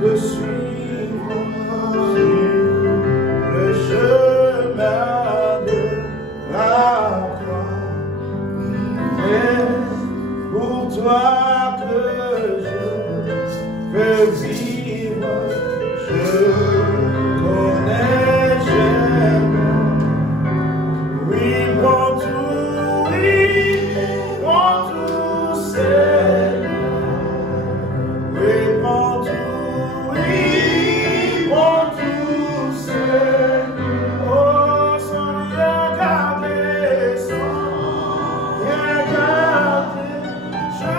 te suivre sur le chemin de la croix. C'est pour toi que je veux vivre. Je connais, j'aime. Oui, prends tout, Seigneur. Oui, prends tout, Seigneur. Oh, sans rien garder, sans rien garder, je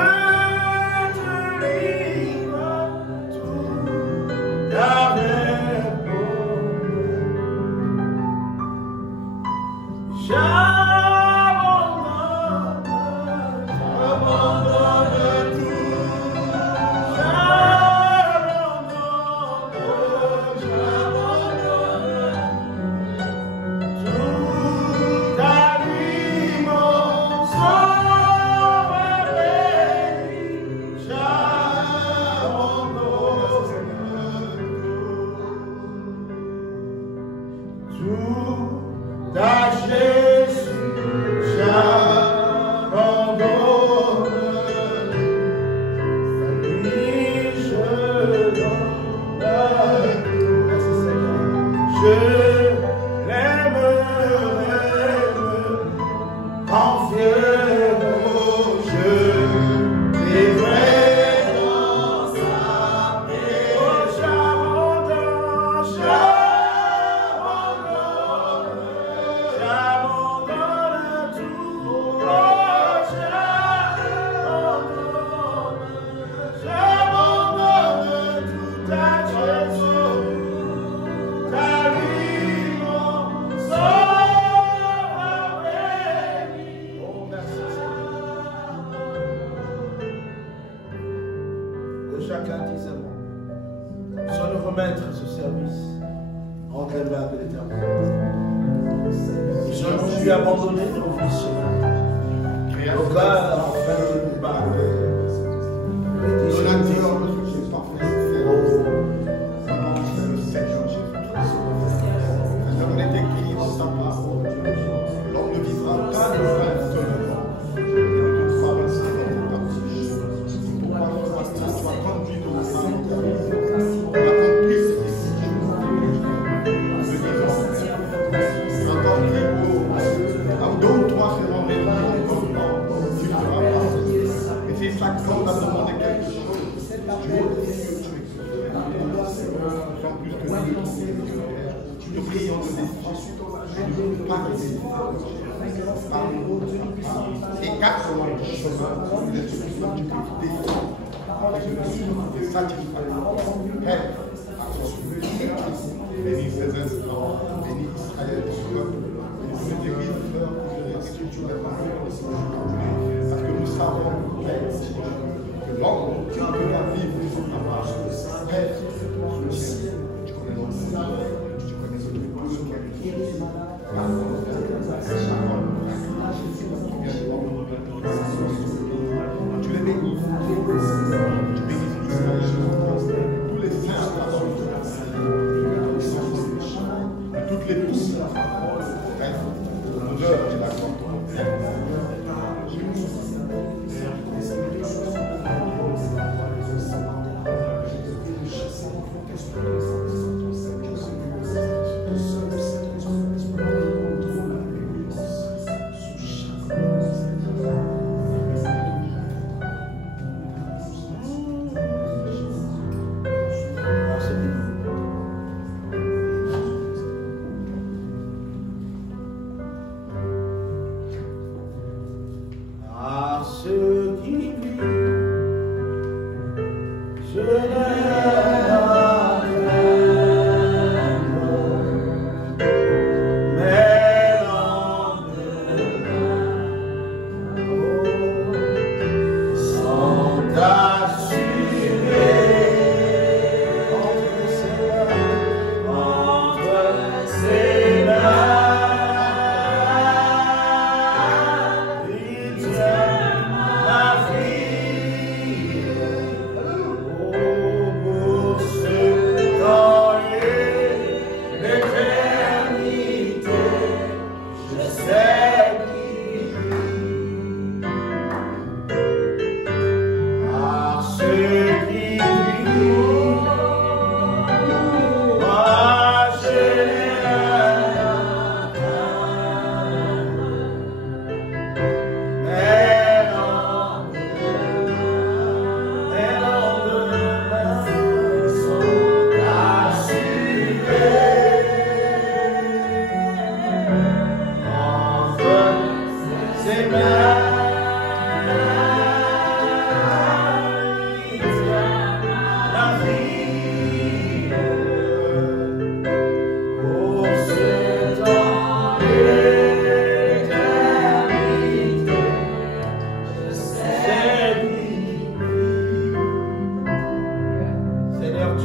te livre tout, avec chacun dise nous allons remettre ce service entre les mains de l'Éternel. Nous allons lui abandonner nos vies, nos cœurs en fait de nous battre. Bénis ces instants, bénis Israël, parce que nous savons, que l'homme qui peut vivre sur ta marche, Père, tu connais l'homme, tu connais ce qui tu les bénis, tu bénis Israël, tous les saints de toutes les poussières, l'odeur de la gloire.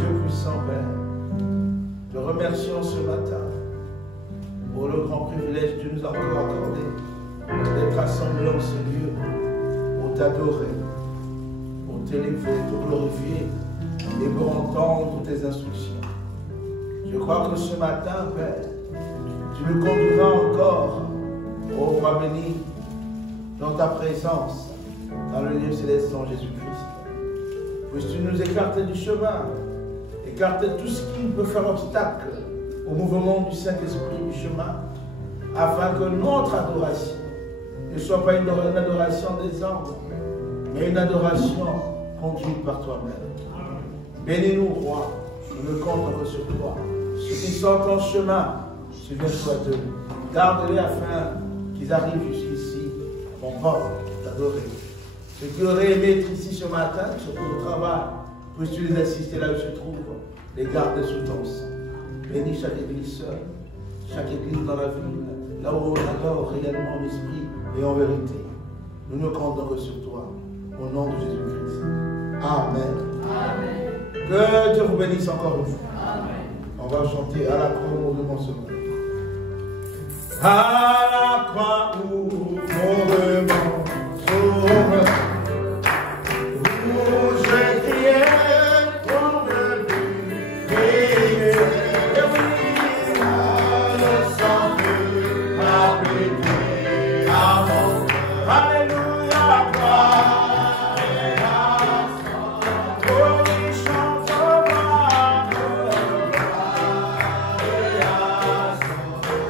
Dieu puissant, Père, te remercions ce matin pour le grand privilège que tu nous as encore accordé d'être assemblés en ce lieu pour t'adorer, pour t'élever, pour glorifier et pour entendre tes instructions. Je crois que ce matin, Père, tu nous conduiras encore, ô Roi béni, dans ta présence, dans le lieu céleste en Jésus-Christ. Puisses-tu nous écarter du chemin, écarter tout ce qui peut faire obstacle au mouvement du Saint-Esprit du chemin, afin que notre adoration ne soit pas une adoration des hommes, mais une adoration conduite par toi-même. Bénis-nous, Roi, nous ne comptons que sur toi. Ceux qui sont en chemin, souviens-toi d'eux. Garde-les afin qu'ils arrivent jusqu'ici, à mon port, t'adorer. Ceux qui auraient aimé être ici ce matin, surtout au travail, puisses-tu les assister là où ils se trouvent, les garder sous ton sang. Bénis chaque église seule, chaque église dans la ville, là où on adore réellement en esprit et en vérité. Nous ne comptons que sur toi, au nom de Jésus-Christ. Amen. Amen. Que Dieu vous bénisse encore une fois. Amen. On va chanter à la croix où nous commençons. À la croix où mon remords sauve, où je criais pour le but et oui, le sang de ma péché à mon cœur. Alléluia, gloire et à son nom. Oui, chante gloire et à son nom.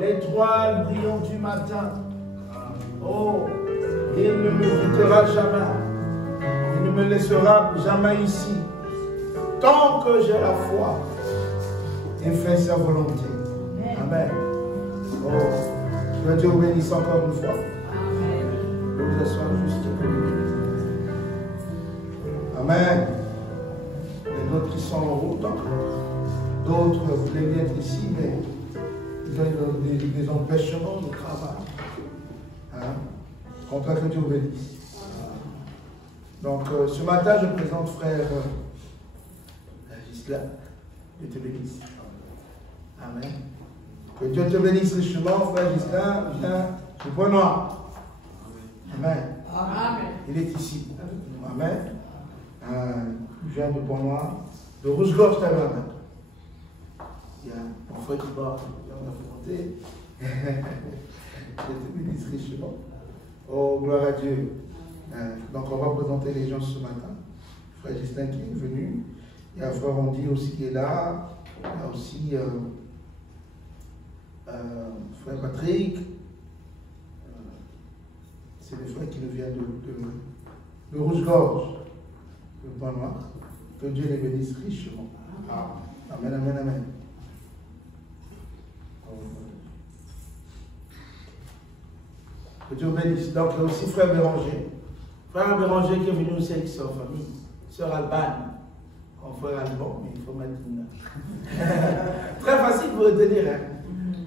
l'étoile brillante du matin. Oh, il ne me quittera jamais. Il ne me laissera jamais ici. Tant que j'ai la foi et fait sa volonté. Amen. Oh, que Dieu vous bénisse encore une fois. Amen. Nous asseoir juste quelques minutes. Amen. Les autres qui sont en route, d'autres voulaient bien être ici, mais ils ont des empêchements de travail. Hein? Contre que Dieu vous bénisse. Donc, ce matin, je présente frère Gisela. Dieu te bénisse. Amen. Que Dieu te bénisse richement, frère Gisela. Viens du Point Noir. Amen. Amen. Il est ici. Amen. Je viens du Point Noir. De Rouge-Gorge, Tabernacle. Il y a mon frère qui va en affronter. Dieu te bénisse richement. Oh, gloire à Dieu. Donc, on va présenter les gens ce matin. Frère Justin qui est venu. Il y a frère Andy aussi qui est là. Il y a aussi frère Patrick. C'est le frère qui nous vient de Rouge-Gorge, le Point Noir. Que Dieu les bénisse richement. Amen, amen, amen. Que Dieu bénisse. Donc, il y a aussi frère Béranger. Frère Béranger qui est venu aussi avec sa famille. Sœur Alban. Mon frère Alban, mais il faut mettre une. Très facile pour retenir. Hein?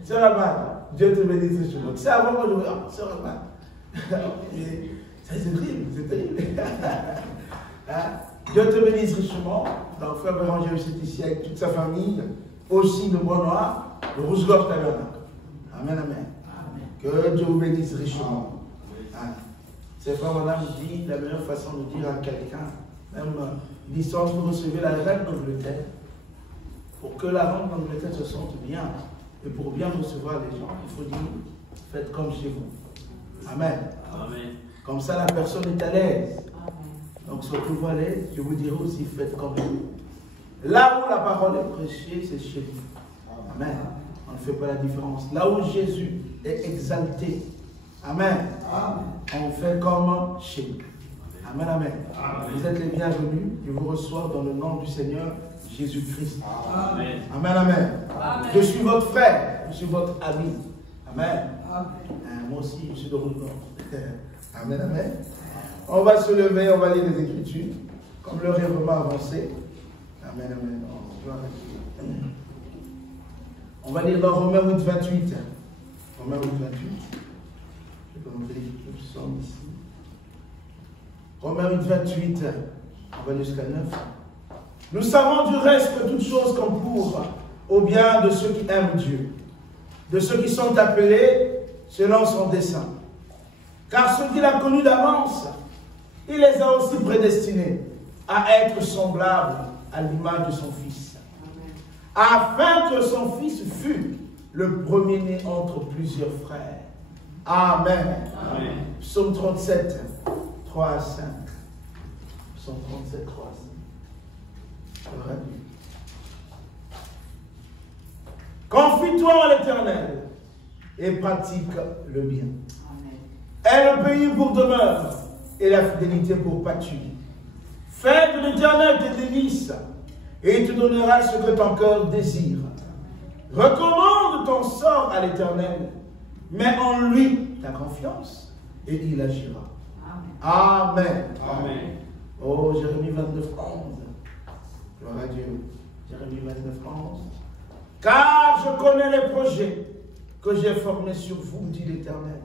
Sœur Alban, Dieu te bénisse richement. C'est avant moi, je me dis, oh, Sœur Alban. C'est terrible, c'est terrible. Hein? Dieu te bénisse richement. Donc, frère Béranger est ici avec toute sa famille, aussi de Point Noir, de Rouge-Gorge Tabernacle. Amen, amen. Que Dieu vous bénisse richement. Hein? C'est frère madame dit la meilleure façon de dire à quelqu'un, même l'histoire vous recevez la reine d'Angleterre, pour que la reine d'Angleterre se sente bien, et pour bien recevoir les gens, il faut dire, faites comme chez vous. Amen. Amen. Comme ça, la personne est à l'aise. Donc, surtout à l'aise, je vous dirai aussi, faites comme vous. Là où la parole est prêchée, c'est chez vous. Amen. On ne fait pas la différence. Là où Jésus est exalté, amen, on fait comme chez nous. Amen, amen. Vous êtes les bienvenus. Je vous reçois dans le nom du Seigneur Jésus-Christ. Amen. Amen, amen. Je suis votre frère, je suis votre ami. Amen. Moi aussi, je suis de Rouge-Gorge. Amen, amen. On va se lever, on va lire les Écritures, comme l'heure est vraiment avancée. Amen, amen. On va lire dans Romains 8, 28. Romains 8, 28. Je vais montrer les Écritures qui sont ici. Romains 8, 28. On va lire jusqu'à 9. Nous savons du reste que toutes choses concourent au bien de ceux qui aiment Dieu, de ceux qui sont appelés selon son dessein. Car ceux qu'il a connus d'avance, il les a aussi prédestinés à être semblables à l'image de son Fils, afin que son Fils fût le premier-né entre plusieurs frères. Amen. Amen. Psaume 37, 3 à 5. Psaume 37, 3 à 5. Confie-toi en l'Éternel et pratique le bien. Aie le pays pour demeure et la fidélité pour pâture. Fais de l'Éternel tes délices et il te donnera ce que ton cœur désire. Recommande ton sort à l'Éternel, mets en lui ta confiance et il agira. Amen. Amen. Amen. Oh, Jérémie 29, 11. Gloire à Dieu. Jérémie 29, 11. Car je connais les projets que j'ai formés sur vous, dit l'Éternel.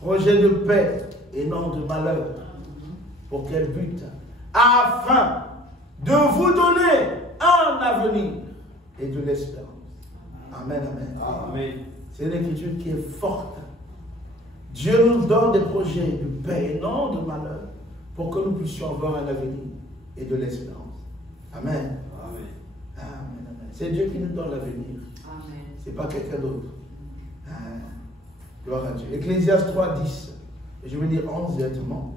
Projet de paix et non de malheur. Pour quel but? Afin de vous donner un avenir et de l'espérance. Amen, amen. Amen. C'est une écriture qui est forte. Dieu nous donne des projets de paix et non de malheur pour que nous puissions avoir un avenir et de l'espérance. Amen. Amen. Amen, amen. C'est Dieu qui nous donne l'avenir. Ce n'est pas quelqu'un d'autre. Gloire à Dieu. Ecclésiaste 3, 10. Je vais dire 11 directement.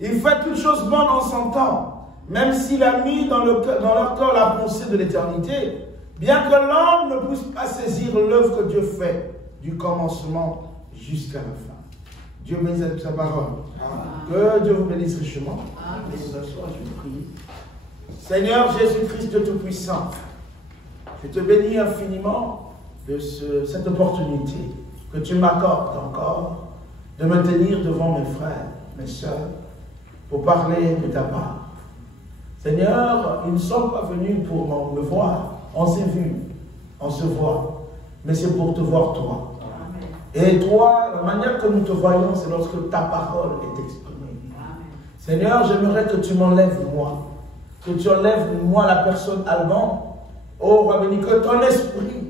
Il fait toutes choses bonnes en son temps, même s'il a mis dans leur cœur la pensée de l'éternité, bien que l'homme ne puisse pas saisir l'œuvre que Dieu fait. du commencement jusqu'à la fin. Dieu bénisse sa parole. Que Dieu vous bénisse richement. Et ce soir, je vous prie. Seigneur Jésus-Christ de Tout-Puissant, je te bénis infiniment de cette opportunité que tu m'accordes encore de me tenir devant mes frères, mes sœurs, pour parler de ta part. Seigneur, ils ne sont pas venus pour me voir. On s'est vu, on se voit, mais c'est pour te voir toi. Amen. Et toi, la manière que nous te voyons, c'est lorsque ta parole est exprimée. Amen. Seigneur, j'aimerais que tu m'enlèves moi, que tu enlèves moi la personne Alban. Oh, Roi béni, que ton esprit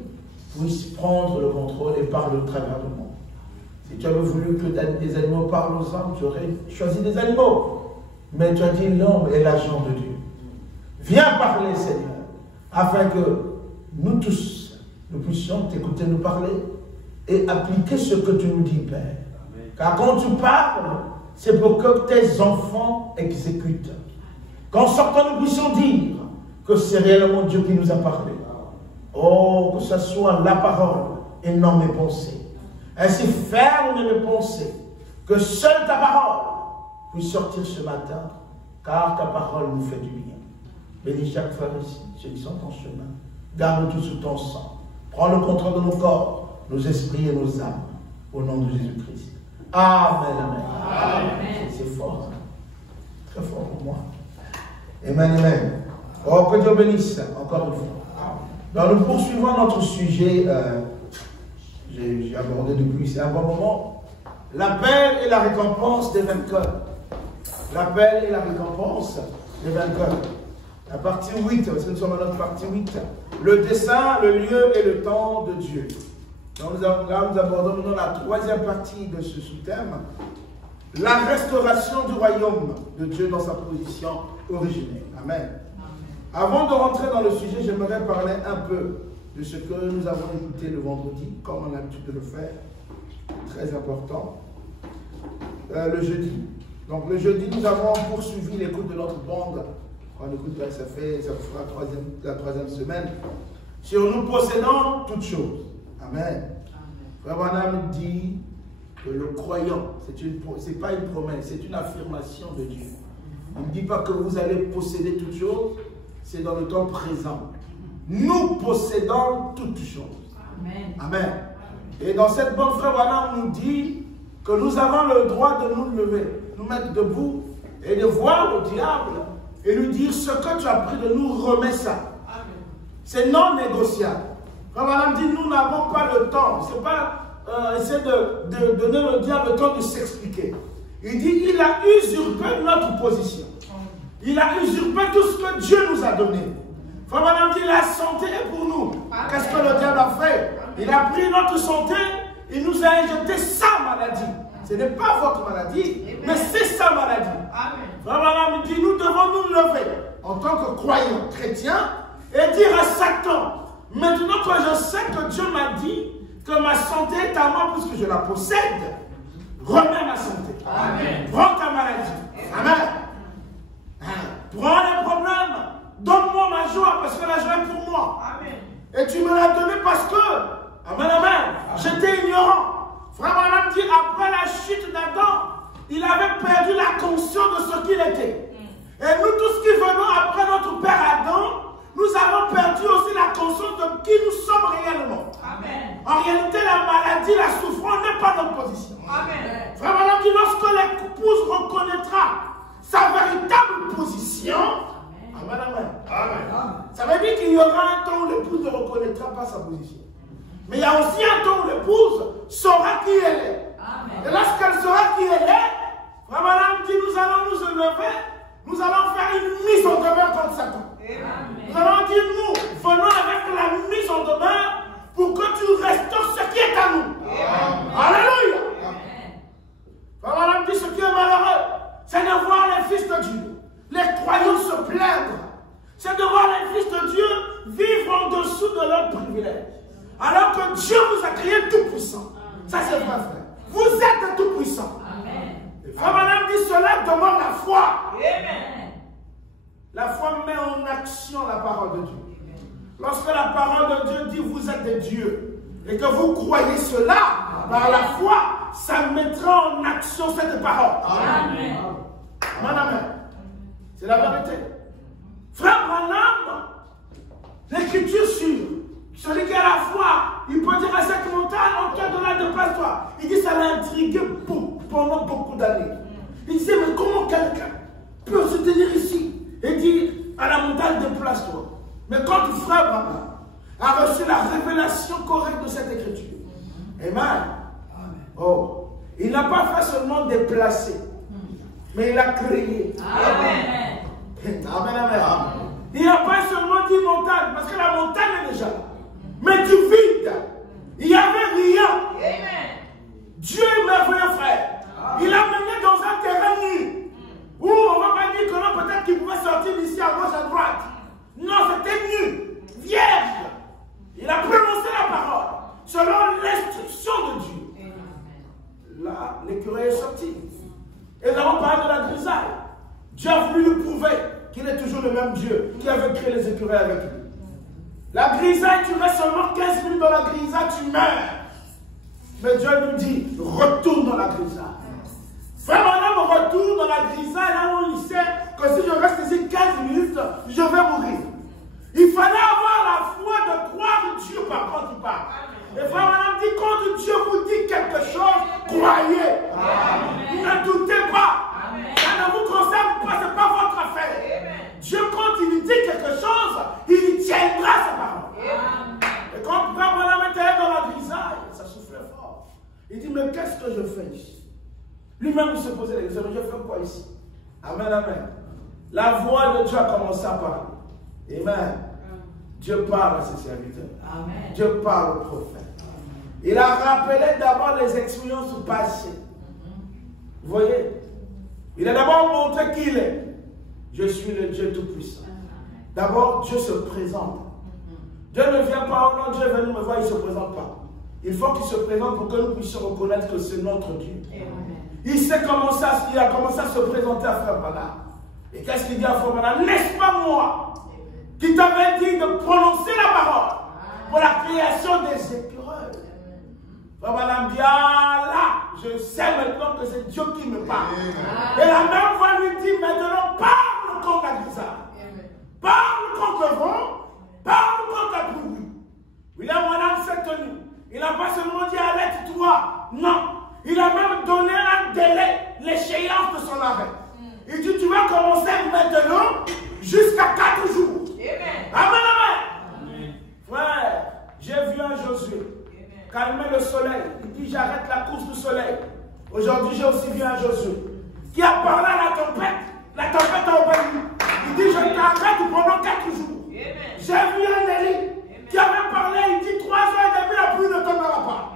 puisse prendre le contrôle et parler au travers de moi. Si tu avais voulu que des animaux parlent aux hommes, tu aurais choisi des animaux. Mais tu as dit l'homme est l'agent de Dieu. Viens parler, Seigneur, afin que nous tous, nous puissions t'écouter nous parler et appliquer ce que tu nous dis, Père. Amen. Car quand tu parles, c'est pour que tes enfants exécutent. Qu'en sortant, nous puissions dire que c'est réellement Dieu qui nous a parlé. Oh, que ce soit la parole et non mes pensées. Ainsi, ferme mes pensées, que seule ta parole puisse sortir ce matin, car ta parole nous fait du bien. Bénis chaque frère ici, ceux qui sont en chemin. Garde-nous sous ton sang. Prends le contrôle de nos corps, nos esprits et nos âmes. Au nom de Jésus-Christ. Amen, amen. Amen. C'est fort, hein? Très fort pour moi. Amen, amen. Oh, que Dieu bénisse encore une fois. Donc, nous poursuivons notre sujet. J'ai abordé depuis un bon moment. L'appel et la récompense des vainqueurs. L'appel et la récompense des vainqueurs. La partie 8, parce que nous sommes à notre partie 8. Le dessein, le lieu et le temps de Dieu. Donc là, nous abordons maintenant la troisième partie de ce sous-thème. La restauration du royaume de Dieu dans sa position originelle. Amen. Avant de rentrer dans le sujet, j'aimerais parler un peu de ce que nous avons écouté le vendredi, comme on a l'habitude de le faire. Très important. Le jeudi. Donc le jeudi, nous avons poursuivi l'écoute de notre bande. On écoute, ça fera la troisième semaine. Sur nous possédant toutes choses. Amen. Frère Branham dit que le croyant, c'est pas une promesse, c'est une affirmation de Dieu. Il ne dit pas que vous allez posséder toutes choses, c'est dans le temps présent. Nous possédons toutes choses. Amen. Amen. Et dans cette bonne, frère Branham nous dit que nous avons le droit de nous lever, nous mettre debout et de voir le diable et lui dire ce que tu as pris de nous, remets ça. C'est non négociable. Frère Branham dit nous n'avons pas le temps. C'est pas essayer de donner au diable le temps de s'expliquer. Il dit il a usurpé notre position. Il a usurpé tout ce que Dieu nous a donné. Frère Branham dit la santé est pour nous. Qu'est-ce que le diable a fait? Il a pris notre santé, il nous a injecté sa maladie. Ce n'est pas votre maladie, mais c'est sa maladie. Frère Branham dit nous devons nous lever en tant que croyants chrétiens et dire à Satan, maintenant que je sais que Dieu m'a dit que ma santé est à moi puisque je la possède, remets ma santé. Amen. Prends ta maladie. Amen. Prends les problèmes. Donne-moi ma joie parce que la joie est pour moi. Amen. Et tu me l'as donné parce que, amen, amen, j'étais ignorant. Frère Branham dit, après la chute d'Adam, il avait perdu la conscience de ce qu'il était. Et nous tous qui venons après notre père Adam, nous avons perdu aussi la conscience de qui nous sommes réellement. Amen. En réalité, la maladie, la souffrance n'est pas notre position. Amen. Frère Branham dit, lorsque l'épouse reconnaîtra sa véritable position, amen, amen. Amen. Ça veut dire qu'il y aura un temps où l'épouse ne reconnaîtra pas sa position. Mais il y a aussi un temps où l'épouse saura qui elle est. Amen. Et lorsqu'elle saura qui elle est, Frère Branham dit, nous allons nous élever, nous allons faire une mise en demeure contre Satan. Amen. Nous allons dire, nous venons avec la mise en demeure pour que tu restaures ce qui est à nous. Amen. Alléluia. Frère Branham dit, ce qui est malheureux, c'est de voir les fils de Dieu, les croyants se plaindre. C'est de voir les fils de Dieu vivre en dessous de leurs privilèges. Alors que Dieu vous a créé tout puissant. Ça c'est vrai, frère. Vous êtes tout puissant. Frère Branham dit cela demande la foi. Amen. La foi met en action la parole de Dieu. Lorsque la parole de Dieu dit vous êtes des dieux, et que vous croyez cela, par la foi, ça mettra en action cette parole. Amen. Amen, amen. C'est la vérité. Frère Branham, l'écriture sûre, celui qui a la foi, il peut dire à cette montagne, en toi de là, déplace-toi. Il dit, ça l'a intrigué pendant beaucoup d'années. Il disait, mais comment quelqu'un peut se tenir ici et dire à la montagne, déplace-toi? Mais quand le frère Branham a reçu la révélation correcte de cette écriture, amen. Oh, il n'a pas fait seulement déplacer, mais il a créé. Amen. Amen, amen. Il n'a pas seulement dit montagne, parce que la montagne est déjà là. Mais du vide, il n'y avait rien. Amen. Dieu est merveilleux, frère. Il a mené dans un terrain nu, où on ne va pas dire que non, peut-être qu'il pouvait sortir d'ici à gauche, à droite. Non, c'était nu, vierge. Il a prononcé la parole selon l'instruction de Dieu. Là, l'écureuil est sorti. Et nous avons parlé de la grisaille. Dieu a voulu lui prouver qu'il est toujours le même Dieu qui avait créé les écureuils avec lui. La grisaille, tu restes seulement 15 minutes dans la grisaille, tu meurs. Mais Dieu nous dit, retourne dans la grisaille. Frère, mon homme retourne dans la grisaille, là où il sait que si je reste ici 15 minutes, je vais mourir. Il fallait avoir la foi de croire Dieu par contre il parle. Et frère, madame dit, quand Dieu vous dit quelque chose, croyez. Amen. Ne doutez pas. Amen. Ça ne vous concerne pas, ce n'est pas votre affaire. Amen. Dieu, quand il dit quelque chose, il tiendra sa parole. Amen. Et quand frère, madame était dans la grisaille, ça soufflait fort. Il dit, mais qu'est-ce que je fais ici? Lui-même se posait la question, mais je fais quoi ici? Amen, amen. La voix de Dieu a commencé à parler. Amen. Dieu parle à ses serviteurs. Amen. Dieu parle au prophète. Amen. Il a rappelé d'abord les expériences passées. Vous voyez? Il a d'abord montré qui il est. Je suis le Dieu Tout-Puissant. D'abord, Dieu se présente. Dieu ne vient pas, oh non, Dieu est venu me voir, il ne se présente pas. Il faut qu'il se présente pour que nous puissions reconnaître que c'est notre Dieu. Amen. Il a commencé à se présenter à Frère Branham. Et qu'est-ce qu'il dit à Frère Branham? N'est-ce pas moi qui t'avait dit de prononcer la parole pour la création des écureuils? Frère Branham dit, ah là, je sais maintenant que c'est Dieu qui me parle. Et la même voix lui dit, maintenant parle contre la grisaille, parle contre le vent, parle contre la pluie. William Branham s'est tenu. Il n'a pas seulement dit arrête-toi, non. Il a même donné un délai, l'échéance de son arrêt. Il dit, tu vas commencer maintenant jusqu'à 4 jours. Amen. Amen, amen. Frère, j'ai vu un Josué calmer le soleil. Il dit, j'arrête la course du soleil. Aujourd'hui, j'ai aussi vu un Josué qui a parlé à la tempête. La tempête a obéi. Il dit, je t'arrête pendant 4 jours. J'ai vu un Élie qui avait parlé, il dit, 3 heures et demie, la pluie ne tombera pas.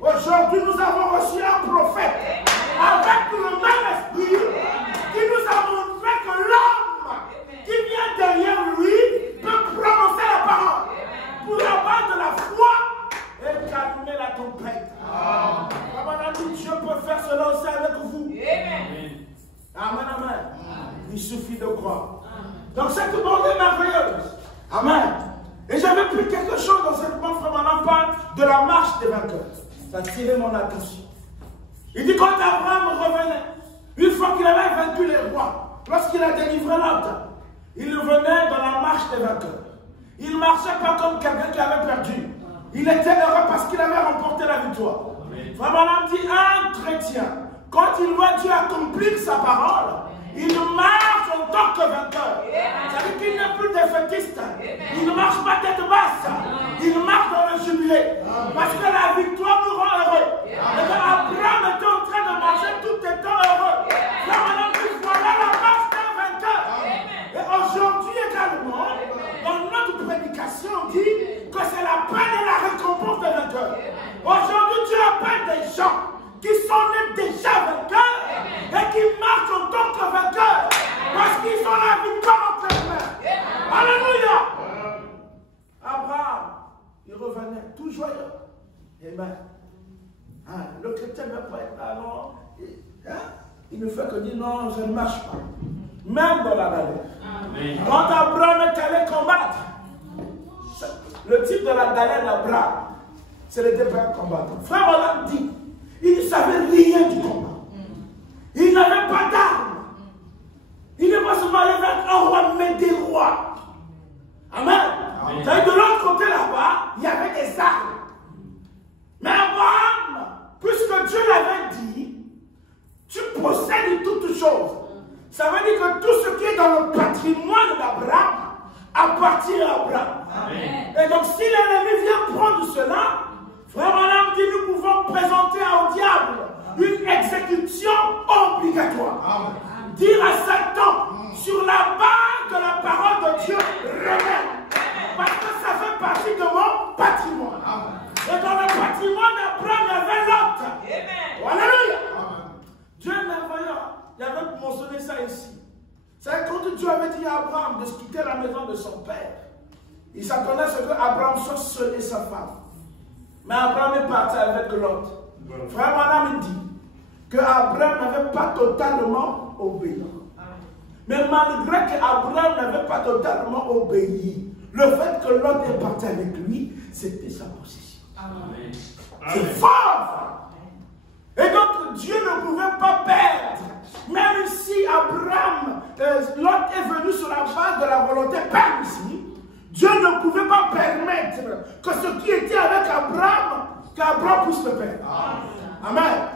Aujourd'hui, nous avons reçu un prophète avec le même esprit qui nous a montré que l'homme qui vient derrière lui peut prononcer la parole pour avoir de la foi et calmer la tempête. Dieu peut faire cela aussi avec vous. Amen, amen. Il suffit de croire. Donc cette bande est merveilleuse. Amen. Et j'avais pris quelque chose dans cette bande, frère, on parle de la marche des vainqueurs. Ça a tiré mon attention. Il dit quand Abraham revenait, une fois qu'il avait vaincu les rois, lorsqu'il a délivré l'autre, il venait dans la marche des vainqueurs. Il ne marchait pas comme quelqu'un qui avait perdu. Il était heureux parce qu'il avait remporté la victoire. Frère Branham dit, un chrétien, quand il voit Dieu accomplir sa parole, il marche en tant que vainqueur. C'est-à-dire qu'il n'est plus défaitiste. Il ne marche pas tête basse. Il marche dans le jubilé. Parce que la victoire nous rend heureux. Et Abraham était en train de marcher tout étant heureux. Là, maintenant, voilà la marche d'un vainqueur. Et aujourd'hui également, dans notre prédication, on dit que c'est la peine et la récompense des vainqueurs. Aujourd'hui, Dieu appelle des gens qui sont nés déjà vainqueurs et qui marchent en tant que vainqueurs parce qu'ils ont la victoire entre les mains. Alléluia. Abraham, il revenait tout joyeux. Amen. Le chrétien ne peut pas être là, non. Il ne fait que dire non, je ne marche pas. Même dans la galère. Quand Abraham est allé combattre, le type de la galère d'Abraham, ce n'était pas un combattant. Frère Branham dit, il ne savait rien du combat. Il n'avait pas d'armes. Il n'est pas seulement allé vers un roi, mais des rois. Amen. De l'autre côté là-bas, il y avait des armes. Mais Abraham, puisque Dieu l'avait dit, tu possèdes toutes choses. Ça veut dire que tout ce qui est dans le patrimoine d'Abraham appartient à Abraham. Et donc si l'ennemi vient prendre cela, frère Branham dit, nous pouvons présenter au diable une exécution obligatoire. Amen. Dire à Satan, sur la base de la parole de Dieu, remets. Parce que ça fait partie de mon patrimoine. Amen. Et dans le patrimoine d'Abraham, il y avait l'autre. Alléluia. Dieu est merveilleux. Il avait mentionné ça ici. C'est quand Dieu avait dit à Abraham de quitter la maison de son père. Il s'attendait à ce que Abraham soit seul et sa femme. Mais Abraham est parti avec l'autre. Frère Branham dit que Abraham n'avait pas totalement obéi. Mais malgré qu'Abraham n'avait pas totalement obéi, le fait que l'autre est parti avec lui, c'était sa possession. C'est fort. Et donc Dieu ne pouvait pas perdre. Même si Abraham, l'autre est venu sur la base de la volonté permissive, Dieu ne pouvait pas permettre que ce qui était avec Abraham, qu'Abraham puisse le perdre. Amen.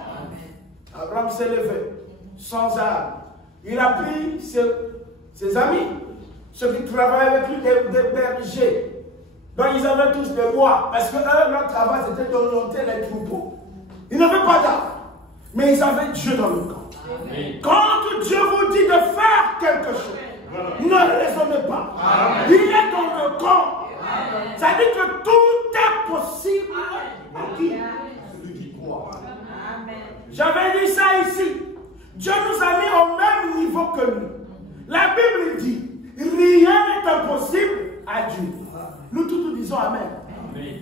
Abraham s'est levé, sans armes. Il a pris ses amis, ceux qui travaillaient avec lui, des bergers. Donc ils avaient tous des bois, parce que eux, leur travail c'était d'orienter les troupeaux. Ils n'avaient pas d'armes, mais ils avaient Dieu dans le camp. Quand Dieu vous dit de faire quelque chose, ne raisonnez pas. Il est dans le camp. Ça dit que tout est possible à qui? Celui qui croit. J'avais dit ça ici. Dieu nous a mis au même niveau que nous. La Bible dit, rien n'est impossible à Dieu. Nous tous disons Amen.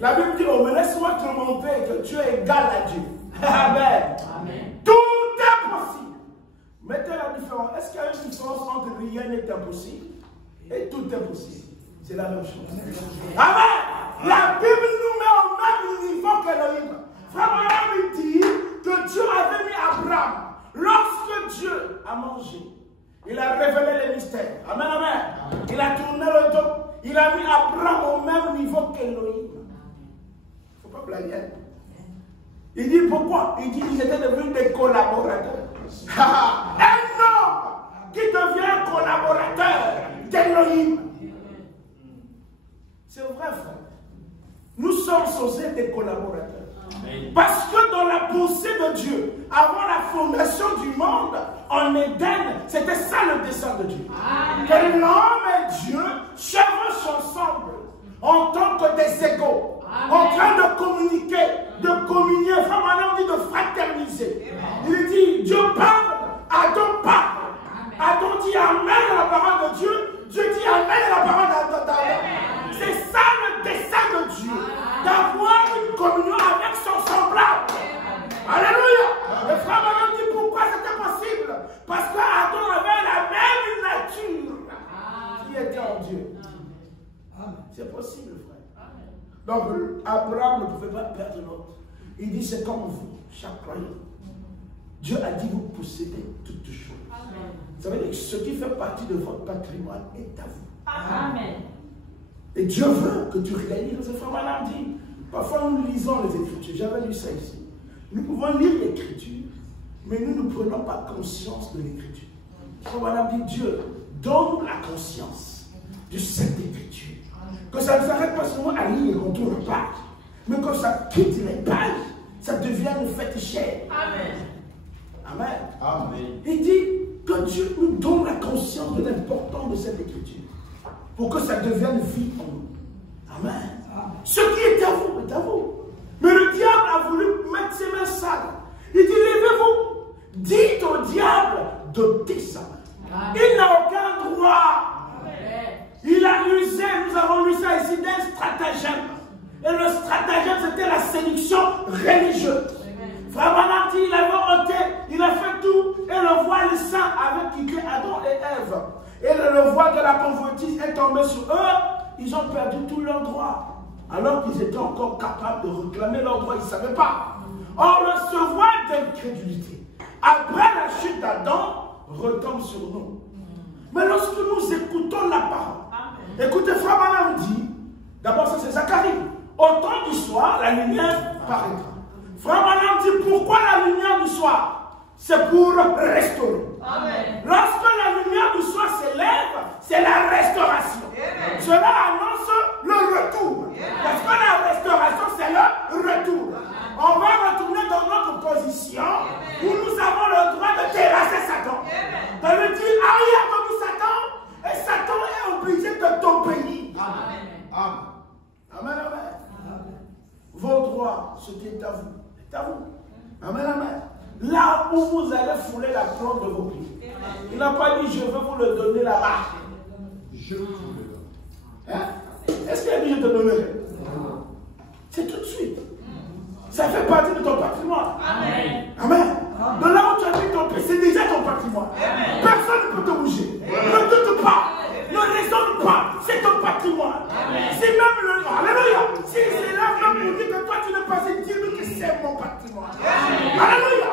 La Bible dit, oh, mais laisse-moi te montrer que tu es égal à Dieu. Amen. Tout est possible. Mettez la différence. Est-ce qu'il y a une différence entre rien n'est impossible et tout est possible? C'est la même chose. Amen. La Bible nous met au même niveau qu'Élohim. Frère Branham dit que Dieu avait mis Abraham. Lorsque Dieu a mangé, il a révélé les mystères. Amen, amen. Il a tourné le dos. Il a mis Abraham au même niveau qu'Élohim. Il ne faut pas blaguer. Il dit pourquoi? Il dit qu'ils étaient devenus des collaborateurs. Un homme qui devient collaborateur d'Élohim. C'est vrai, frère. Nous sommes censés être des collaborateurs. Parce que dans la pensée de Dieu, avant la fondation du monde, en Éden, c'était ça le dessein de Dieu. Amen. Que l'homme et Dieu chevauchent ensemble en tant que des égaux, en train de communiquer, de communier, vraiment on dit de fraterniser. Amen. Il dit, Dieu parle, Adam parle. Adam dit Amen à la parole de Dieu, Dieu dit Amen à la parole d'Adam. C'est ça le dessein de Dieu, d'avoir une communion avec son semblable. Alléluia. Le frère Branham dit pourquoi c'était possible. Parce qu'Adam avait la même nature qui était en Dieu. C'est possible, frère. Donc Abraham ne pouvait pas perdre l'autre. Il dit c'est comme vous, chaque croyant. Dieu a dit vous possédez toutes choses. Ça veut dire que ce qui fait partie de votre patrimoine est à vous. Amen. Et Dieu veut que tu réalises. Le frère Branham dit, parfois nous lisons les Écritures. J'avais lu ça ici. Nous pouvons lire l'Écriture, mais nous ne prenons pas conscience de l'Écriture. Le frère Branham dit, Dieu donne la conscience de cette Écriture. Que ça ne s'arrête pas seulement à lire quand on repart, mais que ça quitte les pages, ça devient une fête chère. Amen. Amen. Amen. Il dit que Dieu nous donne la conscience de l'importance de cette Écriture pour que ça devienne vie en nous. Amen. Amen. Ce qui est à vous est à vous. Mais le diable a voulu mettre ses mains sales. Il dit, levez-vous. Dites au diable d'ôter sa main. Il n'a aucun droit. Amen. Il a usé, nous avons lu ça ici, d'un stratagème. Et le stratagème, c'était la séduction religieuse. Frère Branham dit, il avait ôté, il a fait tout, et le voile saint avait quitté Adam et Ève. Et le voile de la convoitise est tombé sur eux, ils ont perdu tous leurs droits. alors qu'ils étaient encore capables de réclamer leur droit. Ils ne savaient pas. Or, le devoir d'incrédulité, après la chute d'Adam, retombe sur nous. Mais lorsque nous écoutons la parole, écoutez, Frère Branham dit, d'abord ça c'est Zacharie, au temps du soir, la lumière paraîtra. Frère Branham dit, pourquoi la lumière du soir? C'est pour restaurer. Amen. Lorsque la lumière du soir s'élève, c'est la restauration. Amen. Cela annonce le retour. Amen. Parce que la restauration, c'est le retour. Amen. On va retourner dans notre position. Amen. Où nous avons le droit de terrasser Satan. De lui dire, arrière comme Satan, et Satan est obligé de t'obéir. Amen. Amen. Amen. Amen. Amen. Vos droits, ce qui est à vous, est à vous. Amen. Amen. Là où vous allez fouler la plante de vos pieds. Il n'a pas dit je veux vous le donner là-bas. Je vous le donne. Hein? Est-ce qu'il a dit je te donnerai? C'est tout de suite. Ça fait partie de ton patrimoine. Amen. Amen. De là où tu as mis ton pied, c'est déjà ton patrimoine. Amen. Personne ne peut te bouger. Ne doute pas. Ne raisonne pas. C'est ton patrimoine. C'est même le. Alléluia. Si c'est là même pour dire que toi tu ne passes, dis-lui que c'est mon patrimoine. Alléluia.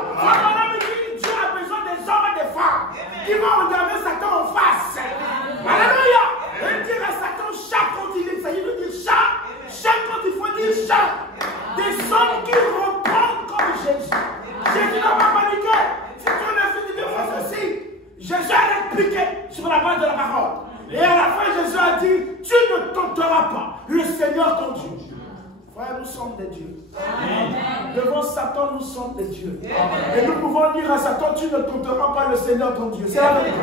Dieu a besoin des hommes et des femmes qui vont regarder Satan en face. Alléluia. Et dire à Satan, chat quand il s'agit de dire chat quand il faut dire chat. Des hommes qui répondent comme Jésus. Jésus n'a pas paniqué. Si tu as fait de Dieu, fais ceci. Jésus a répliqué sur la base de la parole. Et à la fin, Jésus a dit, tu ne tenteras pas le Seigneur ton Dieu. Frère, nous sommes des dieux. Amen. Devant Satan, nous sommes des dieux. Amen. Et nous pouvons dire à Satan, tu ne tenteras pas le Seigneur ton Dieu. C'est la vérité.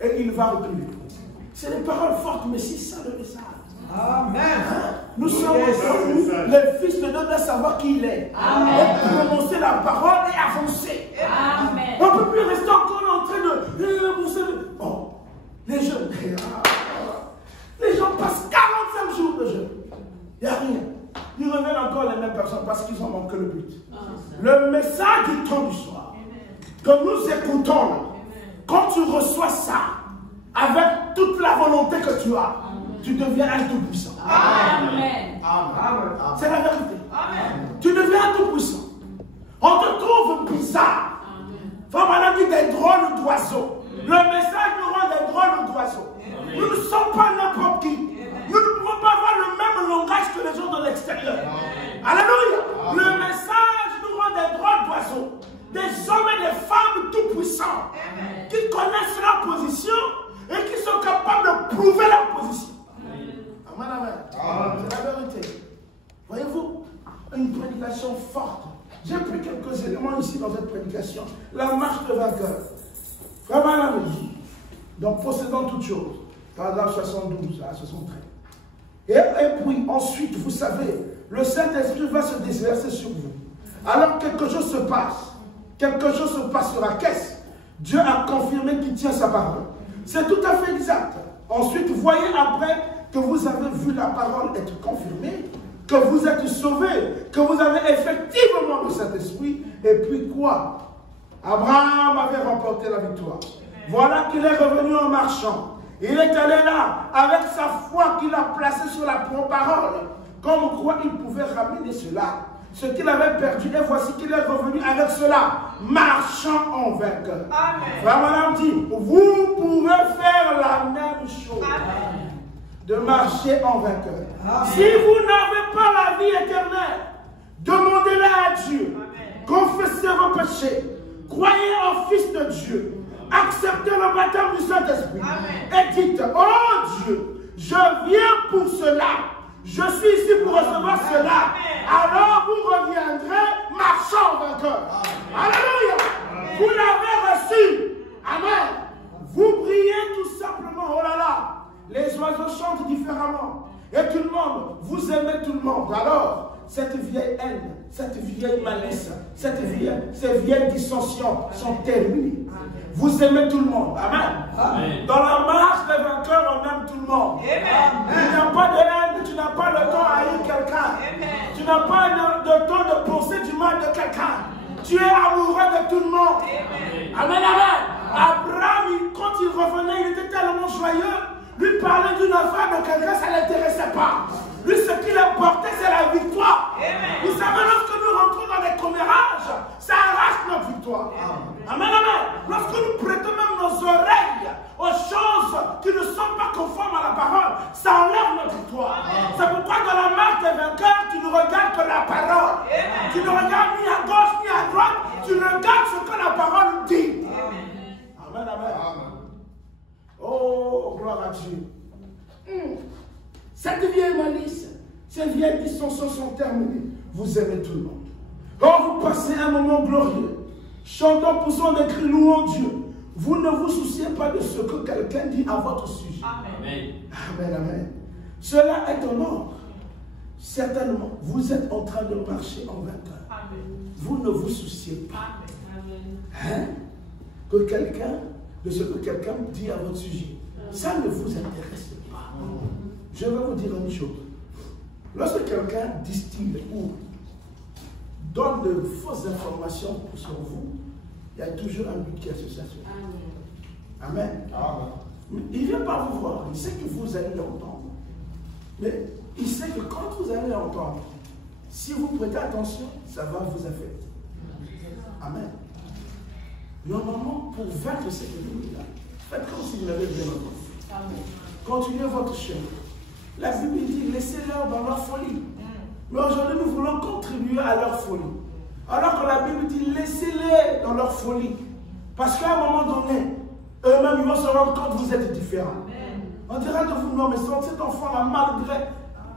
Et il va reculer. C'est des paroles fortes, mais c'est ça le message. Amen. Nous sommes les fils de Dieu doivent savoir qui il est. Et prononcer la parole et avancer. Amen. On ne peut plus rester encore en train de... Oh, les jeunes. Les gens passent 45 jours de jeûne. Il n'y a rien. Ils reviennent encore les mêmes personnes parce qu'ils ont manqué le but. Le message du temps du soir que nous écoutons là, quand tu reçois ça avec toute la volonté que tu as, tu deviens un tout-puissant. Amen. C'est la vérité. Amen. Tu deviens un tout-puissant. On te trouve bizarre. Frère Branham dit des drôles d'oiseaux. Le message nous rend des drôles d'oiseaux. Nous ne sommes pas n'importe qui. Nous ne pouvons pas avoir le même langage que les gens de l'extérieur. Alléluia. Le message nous rend des drôles d'oiseaux. Des hommes et des femmes tout-puissants qui connaissent leur position et qui sont capables de prouver leur position. Amen, amen. C'est la vérité. Voyez-vous, une prédication forte. J'ai pris quelques éléments ici dans cette prédication. La marche de vainqueur. Vraiment, donc possédant toutes choses. Paragraphe 72 à 73. Et puis ensuite, vous savez, le Saint-Esprit va se déverser sur vous. Alors quelque chose se passe. Quelque chose se passera. Qu'est-ce? Dieu a confirmé qu'il tient sa parole. C'est tout à fait exact. Ensuite, voyez après que vous avez vu la parole être confirmée, que vous êtes sauvés, que vous avez effectivement le Saint-Esprit. Et puis quoi? Abraham avait remporté la victoire. Voilà qu'il est revenu en marchant. Il est allé là avec sa foi qu'il a placée sur la parole. Comme quoi il pouvait ramener cela. Ce qu'il avait perdu. Et voici qu'il est revenu avec cela. Marchant en vainqueur. Frère Branham dit, vous pouvez faire la même chose. Amen. De marcher en vainqueur. Amen. Si vous n'avez pas la vie éternelle, demandez-la à Dieu. Amen. Confessez vos péchés. Croyez au Fils de Dieu. Acceptez le baptême du Saint-Esprit. Et dites, oh Dieu, je viens pour cela. Je suis ici pour recevoir cela. Alors vous reviendrez marchant en vainqueur. Alléluia. Vous l'avez reçu. Amen. Vous priez tout simplement. Oh là là. Les oiseaux chantent différemment. Et tout le monde, vous aimez tout le monde. Alors, cette vieille haine, cette vieille malice, ces vieilles dissensions sont terminées. Vous aimez tout le monde. Amen. Amen. Dans la marche des vainqueurs, on aime tout le monde. Amen. Tu n'as pas de haine, tu n'as pas le temps à haïr quelqu'un. Tu n'as pas le temps de penser du mal de quelqu'un. Tu es amoureux de tout le monde. Amen. Amen. Abraham, quand il revenait, il était tellement joyeux. Lui parler d'une affaire de quelqu'un, ça ne l'intéressait pas. Lui, ce qu'il a porté, c'est la victoire. Vous savez, lorsque nous rentrons dans les commérages, ça arrache notre victoire. Amen, amen. Lorsque nous prêtons même nos oreilles aux choses qui ne sont pas conformes à la parole, ça enlève notre victoire. C'est pourquoi dans la marque des vainqueurs, tu ne regardes que la parole. Tu ne regardes ni à gauche ni à droite, tu regardes ce que la parole dit. Amen, amen. Oh, gloire à Dieu. Cette vieille malice, ces vieilles dissensions sont terminées. Vous aimez tout le monde. Quand vous passez un moment glorieux, chantant, poussant des cris, louant Dieu, vous ne vous souciez pas de ce que quelqu'un dit à votre sujet. Amen. Amen, amen. Cela est en ordre. Certainement, vous êtes en train de marcher en vainqueur. Vous ne vous souciez pas. Hein? De ce que quelqu'un dit à votre sujet. Ça ne vous intéresse pas. Je vais vous dire une chose. Lorsque quelqu'un distille ou donne de fausses informations sur vous, il y a toujours un but qui est associé à cela. Amen. Il ne vient pas vous voir. Il sait que vous allez l'entendre. Mais il sait que quand vous allez l'entendre, si vous prêtez attention, ça va vous affecter. Amen. Normalement, pour vaincre cet ennemi-là, faites comme si vous l'avez bien entendu. Continuez votre chemin. La Bible dit, laissez-leur dans leur folie. Mais aujourd'hui, nous voulons contribuer à leur folie. Alors que la Bible dit, laissez-les dans leur folie. Parce qu'à un moment donné, eux-mêmes, ils vont se rendre compte que vous êtes différents. On dira de vous, non, mais cet enfant-là, malgré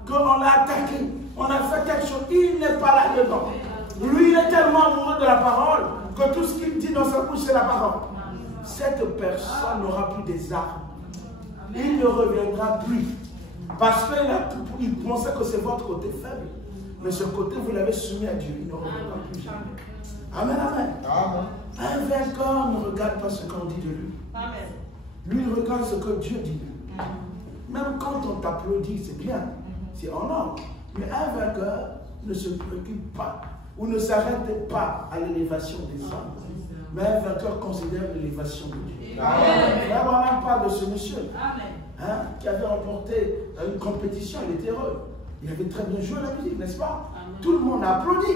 qu'on l'a attaqué, on a fait quelque chose, il n'est pas là-dedans. Lui, il est tellement amoureux de la parole que tout ce qu'il dit dans sa bouche, c'est la parole. Cette personne n'aura plus des armes. Il ne reviendra plus. Parce qu'il pensait que c'est votre côté faible. Mais ce côté, vous l'avez soumis à Dieu. Il ne reviendra plus jamais. Amen, amen. Un vainqueur ne regarde pas ce qu'on dit de lui. Lui, il regarde ce que Dieu dit. Même quand on t'applaudit, c'est bien. C'est en ordre. Mais un vainqueur ne se préoccupe pas ou ne s'arrête pas à l'élévation des hommes. Mais un vainqueur considère l'élévation de Dieu. Là, on parle de ce monsieur qui avait remporté une compétition, il était heureux. Il avait très bien joué la musique, n'est-ce pas? Tout le monde a applaudi.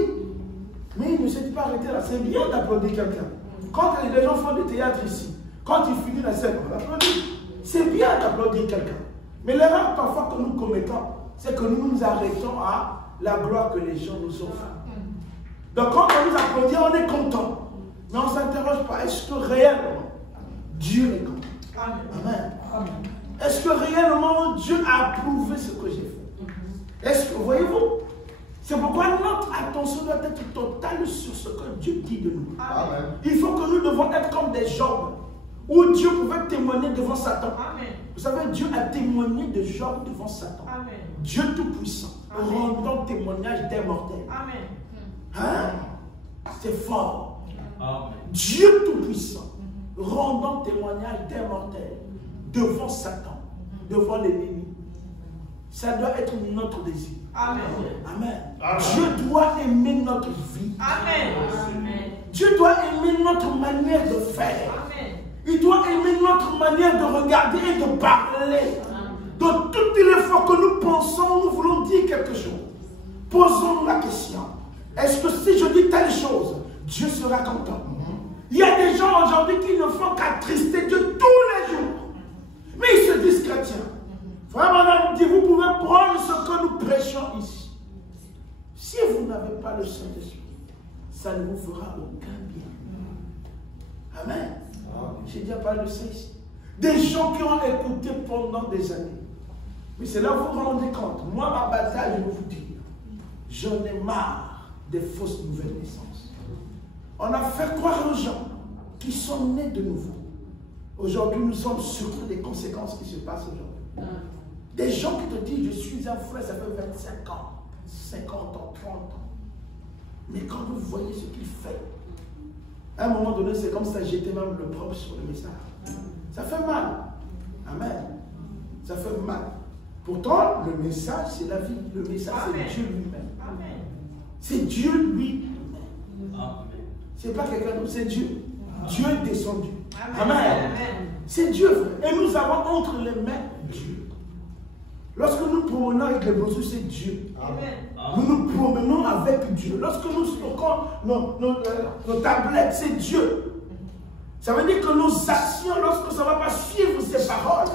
Mais il ne s'est pas arrêté là. C'est bien d'applaudir quelqu'un. Quand les gens font du théâtre ici, quand ils finissent la scène, on applaudit. C'est bien d'applaudir quelqu'un. Mais l'erreur parfois que nous commettons, c'est que nous nous arrêtons à la gloire que les gens nous offrent. Donc quand on nous applaudit, on est content. Mais on ne s'interroge pas, est-ce que réellement Dieu est content? Amen. Est-ce que réellement Dieu a approuvé ce que j'ai fait? Est-ce que, voyez-vous, c'est pourquoi notre attention doit être totale sur ce que Dieu dit de nous. Amen. Il faut que nous devons être comme des Job, où Dieu pouvait témoigner devant Satan. Amen. Vous savez, Dieu a témoigné de Job devant Satan. Amen. Dieu Tout-Puissant, rendant témoignage des mortels. Amen. Hein? C'est fort. Amen. Dieu Tout-Puissant, rendant témoignage des mortels devant Satan, devant l'ennemi. Ça doit être notre désir. Amen. Amen. Amen. Dieu doit aimer notre vie. Amen. Dieu doit aimer notre manière de faire. Amen. Il doit aimer notre manière de regarder et de parler. Donc toutes les fois que nous pensons, nous voulons dire quelque chose. Posons-nous la question. Est-ce que si je dis telle chose, Dieu sera content? Il y a des gens aujourd'hui qui ne font qu'attrister Dieu tous les jours. Mais ils se disent chrétiens. Frère Madame dit, vous pouvez prendre ce que nous prêchons ici. Si vous n'avez pas le Saint-Esprit, ça ne vous fera aucun bien. Amen. J'ai déjà parlé de ça ici. Des gens qui ont écouté pendant des années. Mais c'est là que vous vous rendez compte. Moi, ma bataille, je vais vous dire, j'en ai marre des fausses nouvelles naissances. On a fait croire aux gens qui sont nés de nouveau. Aujourd'hui, nous sommes surtout des conséquences qui se passent aujourd'hui. Des gens qui te disent, je suis un frère, ça fait 25 ans, 50 ans, 30 ans. Mais quand vous voyez ce qu'il fait, à un moment donné, c'est comme ça, j'étais même le propre sur le message. Ça fait mal. Amen. Ça fait mal. Pourtant, le message, c'est la vie. Le message, c'est Dieu lui-même. C'est Dieu lui-même. C'est pas quelqu'un d'autre, c'est Dieu. Dieu est descendu. Amen. C'est Dieu. Et nous avons entre les mains Dieu. Lorsque nous promenons avec les brossures, c'est Dieu. Amen. Nous nous promenons avec Dieu. Lorsque nous stockons nos tablettes, c'est Dieu. Ça veut dire que nos actions, lorsque ça ne va pas suivre ces paroles,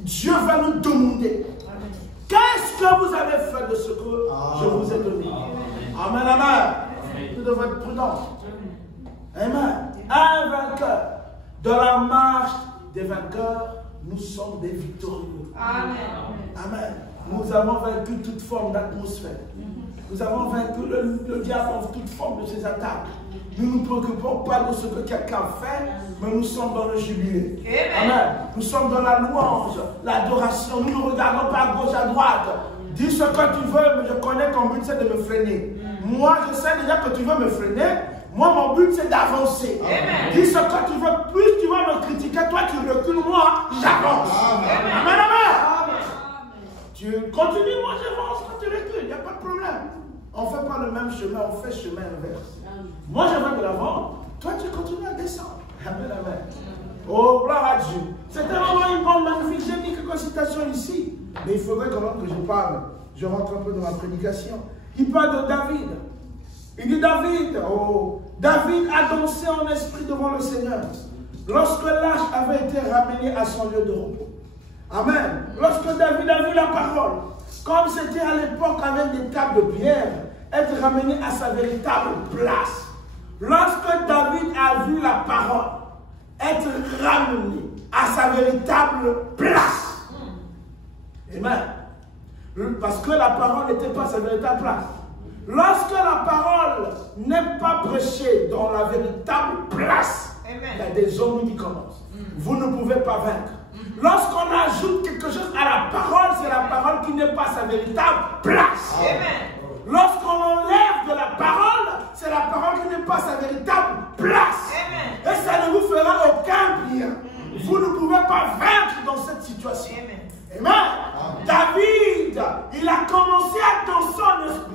Dieu va nous demander. Qu'est-ce que vous avez fait de ce que je vous ai donné? Amen, amen. Nous devons être prudents. Amen. Un vainqueur. Dans la marche des vainqueurs, nous sommes des victorieux. Amen. Amen. Nous avons vaincu toute forme d'atmosphère. Nous avons vaincu le diable en toute forme de ses attaques. Nous ne nous préoccupons pas de ce que quelqu'un fait, mais nous sommes dans le jubilé. Amen. Nous sommes dans la louange, l'adoration. Nous ne regardons pas à gauche, à droite. Dis ce que tu veux, mais je connais ton but, c'est de me freiner. Moi, je sais déjà que tu veux me freiner. Moi, mon but, c'est d'avancer. Dis ce que tu veux. Plus tu vas me critiquer, toi, tu recules. Moi, j'avance. Amen, amen. Tu continues, moi, j'avance. Toi, tu recules. Il n'y a pas de problème. On ne fait pas le même chemin, on fait chemin inverse. Moi, je vais de l'avant. Toi, tu continues à descendre. Amen, amen. Oh, gloire à Dieu. C'était vraiment une bonne, magnifique. J'ai mis quelques citations ici. Mais il faudrait quand même que je parle. Je rentre un peu dans ma prédication. Il parle de David. Il dit David, David a dansé en esprit devant le Seigneur. Lorsque l'arche avait été ramenée à son lieu de repos. Amen. Lorsque David a vu la parole, comme c'était à l'époque avec des tables de pierre, être ramené à sa véritable place. Lorsque David a vu la parole, être ramené à sa véritable place. Amen. Parce que la parole n'était pas sa véritable place. Lorsque la parole n'est pas prêchée dans la véritable place, il y a des hommes qui commencent. Vous ne pouvez pas vaincre. Lorsqu'on ajoute quelque chose à la parole, c'est la parole qui n'est pas sa véritable place. Lorsqu'on enlève de la parole, c'est la parole qui n'est pas sa véritable place. Et ça ne vous fera aucun bien. Vous ne pouvez pas vaincre dans cette situation. Amen. David, il a commencé à danser en esprit.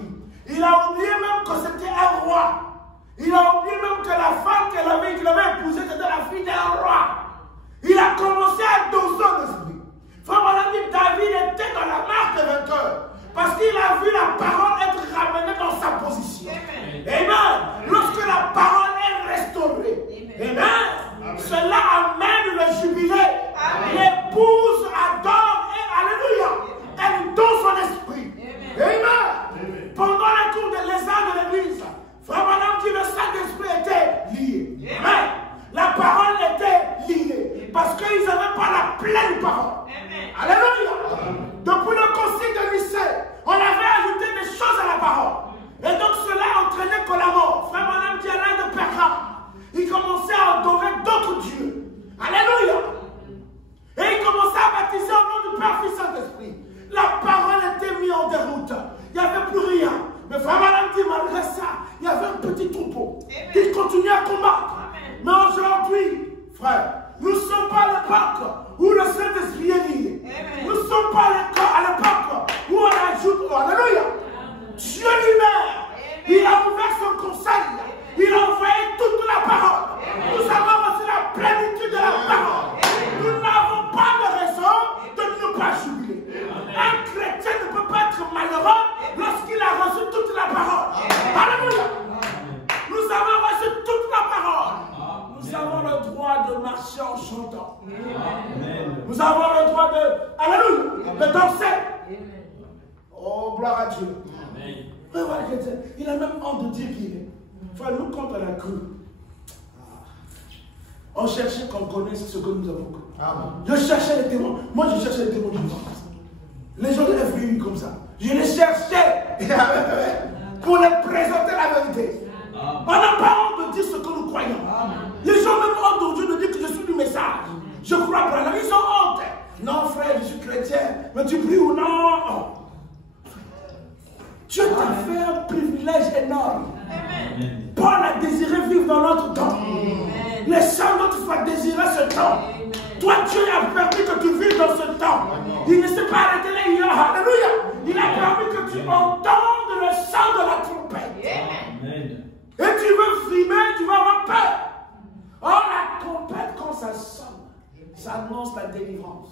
Il a oublié même que c'était un roi. Il a oublié même que la femme qu'il avait épousée, c'était la fille d'un roi. Il a commencé à danser en esprit. Frère, on a dit David était dans la marche des vainqueurs. Parce qu'il a vu la parole être ramenée dans sa position. Amen. Lorsque la parole est restaurée. Amen. Cela amène le jubilé. L'épouse adore et alléluia. Elle danse en esprit. Amen. Pendant la cour des âmes de l'église, frère madame dit le Saint-Esprit était lié. Amen. La parole était liée. Parce qu'ils n'avaient pas la pleine parole. Alléluia. Depuis le concile de Nicée, on avait ajouté des choses à la parole. Et donc cela entraînait que la mort. Frère madame dit à l'âge de Perga, il commençait à adorer d'autres dieux. Alléluia. Et il commençait à baptiser au nom du Père, Fils, Saint-Esprit. La parole était mise en déroute. Il n'y avait plus rien. Mais frère madame dit, malgré ça, il y avait un petit troupeau qui continuait à combattre. Mais aujourd'hui, frère, nous ne sommes pas à l'époque où le Saint-Esprit est lié. Nous ne sommes pas à l'époque où on ajoute, alléluia. Dieu lui-même, il a ouvert son conseil. Il a envoyé toute la parole. Nous avons reçu la plénitude de la parole. Nous n'avons pas de raison de ne pas jubiler. Un chrétien ne peut pas être malheureux lorsqu'il a reçu toute la parole. Alléluia. Nous avons reçu toute la parole. Nous avons le droit de marcher en chantant. Nous avons le droit de, alléluia, de danser. Oh, gloire à Dieu. Mais voilà, il a même honte de dire qu'il est. Enfin, nous, quand on a cru, on cherchait qu'on connaisse ce que nous avons connu. Je cherchais les témoins. Moi, je cherchais les témoins du monde. Les gens les réunis comme ça. Je les cherchais pour les présenter la vérité. On n'a pas honte de dire ce que nous croyons. Les gens même honte aujourd'hui de dire que je suis du message. Je crois pour la vie, ils ont honte. Non, frère, je suis chrétien. Mais tu pries ou non? Dieu t'a fait un privilège énorme. Paul a désiré vivre dans notre temps. Les saints d'autres fois désiraient ce temps. Toi, Dieu a permis que tu vives dans ce temps. Il ne s'est pas arrêté là hier. Alléluia. Il a permis que tu entendes le son de la trompette. Et tu veux frimer, tu vas avoir peur. Oh, la trompette, quand ça sonne, ça annonce la délivrance.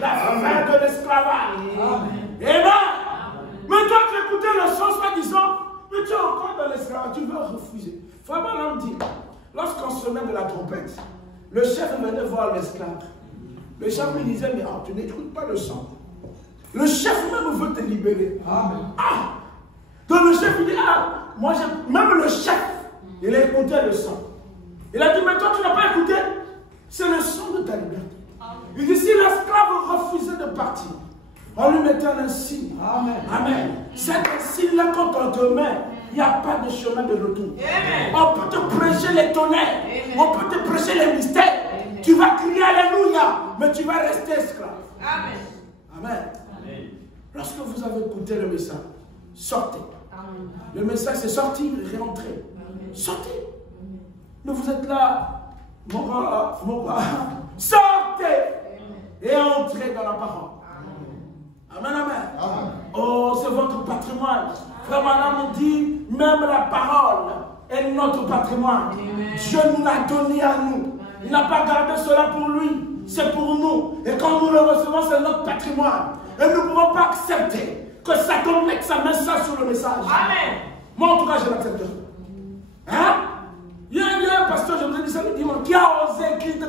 La fin de l'esclavage. Amen. Mais toi, tu écoutais le son, soi-disant, mais tu es encore dans l'esclavage, tu veux refuser. Frère Branham dit, lorsqu'on sonnait de la trompette, le chef venait voir l'esclave. Le chef lui disait, mais tu n'écoutes pas le son. Le chef même veut te libérer. Donc le chef lui dit, même le chef, il a écouté le son. Il a dit, mais toi tu n'as pas écouté. C'est le son de ta liberté. Il dit, si l'esclave refusait de partir, on lui mettait un signe. Amen. Cet signe-là, quand on te met, il n'y a pas de chemin de retour. On peut te prêcher les tonnerres. On peut te prêcher les mystères. Tu vas crier Alléluia, mais tu vas rester esclave. Amen. Lorsque vous avez écouté le message, sortez. Le message, c'est sortir et rentrer. Sortez. Mais vous êtes là, mon gars, sortez et entrez dans la parole. Amen. Oh, c'est votre patrimoine. Frère Branham nous dit, même la parole est notre patrimoine. Dieu nous l'a donné à nous. Il n'a pas gardé cela pour lui. C'est pour nous. Et quand nous le recevons, c'est notre patrimoine. Et nous ne pouvons pas accepter que Satan mette sa main sur le message. Amen. Moi, en tout cas, je l'accepte. Hein? Il y a un pasteur, je vous ai dit ça le dimanche, qui a osé écrire de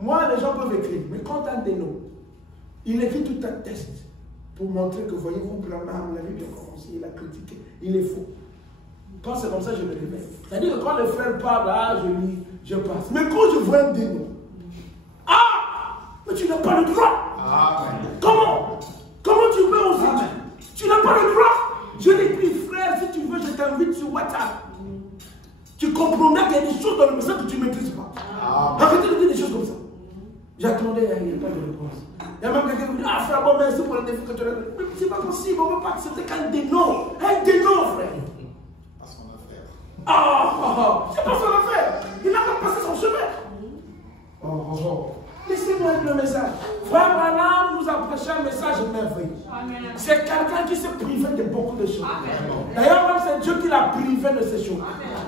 Moi, les gens peuvent écrire, mais quand un déno, il écrit tout un texte pour montrer que, voyez-vous, Branham, il avait bien commencé, il a critiqué, il est faux. Quand c'est comme ça, je me réveille. C'est-à-dire que quand le frère parle, je lis, je passe. Mais quand je vois un déno, mais tu n'as pas le droit. Comment tu peux oser? Tu n'as pas le droit. Je l'écris, frère, si tu veux, je t'invite sur WhatsApp. Tu comprendras qu'il y a des choses dans le message que tu ne maîtrises pas. Arrêtez de dire des choses comme ça. J'attendais, il n'y a pas de réponse. Il y a même quelqu'un qui me dit, frère, bon, merci pour le défi que tu as donné. Mais c'est pas possible, on ne peut pas accepter qu'un dénom. Un dénom, frère. Pas son affaire. C'est pas son affaire. Il n'a pas passé son chemin. Laissez-moi avec le message. Frère Branham nous a prêché un message merveilleux. C'est quelqu'un qui s'est privé de beaucoup de choses. D'ailleurs, même c'est Dieu qui l'a privé de ces choses.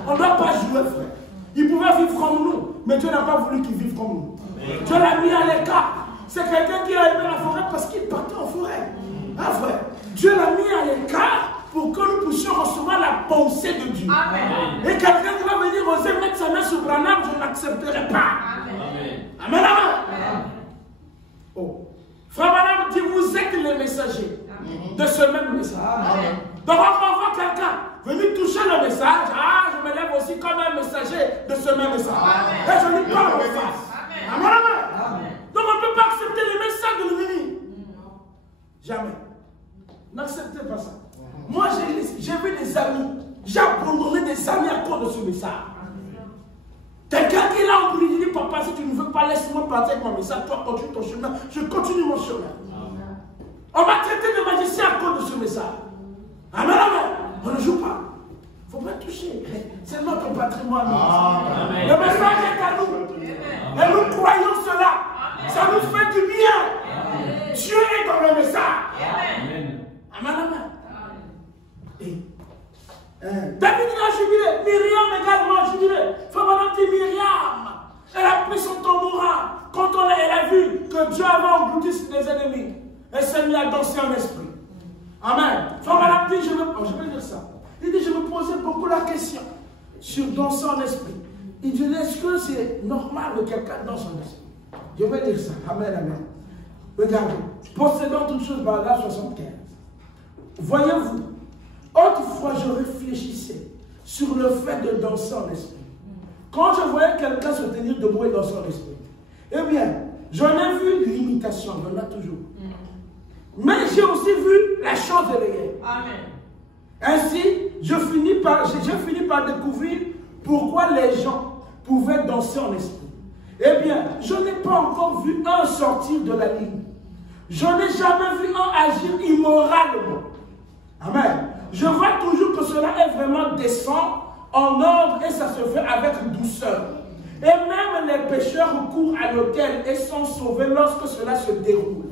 On ne doit pas jouer, frère. Il pouvait vivre comme nous, mais Dieu n'a pas voulu qu'il vive comme nous. Dieu l'a mis à l'écart. C'est quelqu'un qui a aimé la forêt parce qu'il partait en forêt. Frère, Dieu l'a mis à l'écart pour que nous puissions recevoir la pensée de Dieu. Et quelqu'un qui va venir oser mettre sa main sur Branham, je n'accepterai pas. Amen. Frère Branham dit, vous êtes les messagers de ce même message. Donc on va voir quelqu'un venir toucher le message. Je me lève aussi comme un messager de ce même message. Et je lui parle en face. Amen. Donc on ne peut pas accepter les messages de l'ennemi. Jamais. N'acceptez pas ça. Moi j'ai vu des amis. J'ai abandonné des amis à cause de ce message. Quelqu'un qui est là en prière, il dit, papa, si tu ne veux pas, laisse-moi partir avec mon message. Toi, continue ton chemin. Je continue mon chemin. On m'a traité de magicien à cause de ce message. Amen. On ne joue pas. Il ne faut pas toucher. C'est notre patrimoine. Le message est à nous. Et nous croyons cela. Ça nous fait du bien. Dieu est dans le message. Amen. David a jubilé, Myriam également a jubilé. Frère Branham dit Myriam, elle a pris son tambourin quand elle a vu que Dieu avait englouti les ennemis. Elle s'est mise à danser en esprit. Amen. Frère Branham dit, je vais dire ça. Il dit, je me posais beaucoup la question sur danser en esprit. Il dit, est-ce que c'est normal que quelqu'un danse en esprit? Je vais dire ça. Amen. Regardez, possédant toutes choses, Balaam 75. Voyez-vous, autrefois, je réfléchissais sur le fait de danser en esprit. Quand je voyais quelqu'un se tenir debout et danser en esprit, eh bien, j'en ai vu l'imitation, il y en a toujours. Mais j'ai aussi vu la chose réelle. Ainsi, j'ai fini par découvrir pourquoi les gens pouvaient danser en esprit. Eh bien, je n'ai pas encore vu un sortir de la ligne. Je n'ai jamais vu un agir immoralement. Amen. Je vois toujours que cela est vraiment décent, en ordre, et ça se fait avec douceur. Et même les pécheurs recourent à l'autel et sont sauvés lorsque cela se déroule.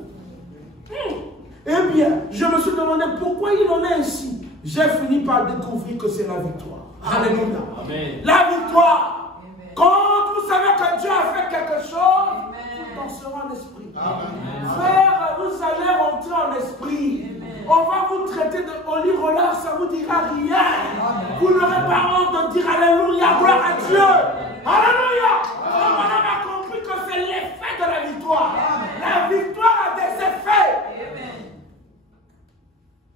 Eh bien, je me suis demandé pourquoi il en est ainsi. J'ai fini par découvrir que c'est la victoire. Alléluia. Amen. La victoire. Quand vous savez que Dieu a fait quelque chose, vous danserez en esprit. Frère, vous allez rentrer en esprit. On va vous traiter de holy roller, ça ne vous dira rien. Vous n'aurez pas honte de dire Alléluia, gloire à Dieu. Alléluia. On a compris que c'est l'effet de la victoire. La victoire a des effets.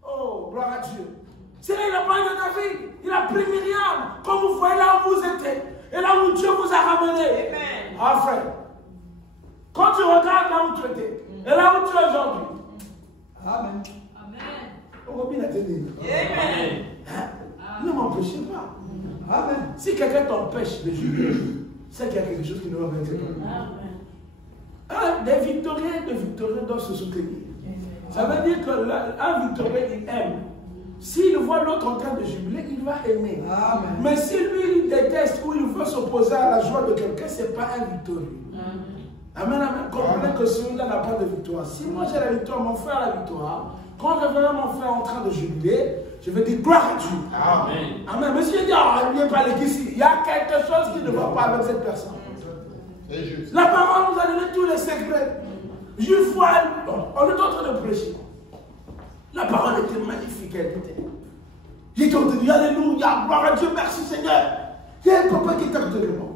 Oh, gloire à Dieu. C'est là il a parlé de David. Il a pris Myriam. Comme vous voyez là où vous étiez. Et là où Dieu vous a ramené. Ah frère. Quand tu regardes là où tu étais. Et là où tu es aujourd'hui. Amen. Amen. Ne m'empêchez pas. Amen. Si quelqu'un t'empêche de jubiler, c'est qu'il y a quelque chose qui ne va pas être. Des victorieux doivent se soutenir. Ça veut dire qu'un victorieux, il aime. S'il voit l'autre en train de jubiler, il va aimer. Amen. Mais si lui, il déteste ou il veut s'opposer à la joie de quelqu'un, ce n'est pas un victorieux. Amen, amen. Comprenez que celui-là n'a pas de victoire. Si moi j'ai la victoire, mon frère a la victoire, quand je verrai mon frère en train de jubiler, je vais dire gloire à Dieu. Amen. Amen. Mais si je dis, il vient pas l'église, il y a quelque chose qui ne va pas avec cette personne. La parole nous a donné tous les secrets. Une fois, on est en train de prêcher. La parole était magnifique, elle était. J'étais en train de dire, alléluia, gloire à Dieu, merci Seigneur. Il y a un copain qui était à côté de moi.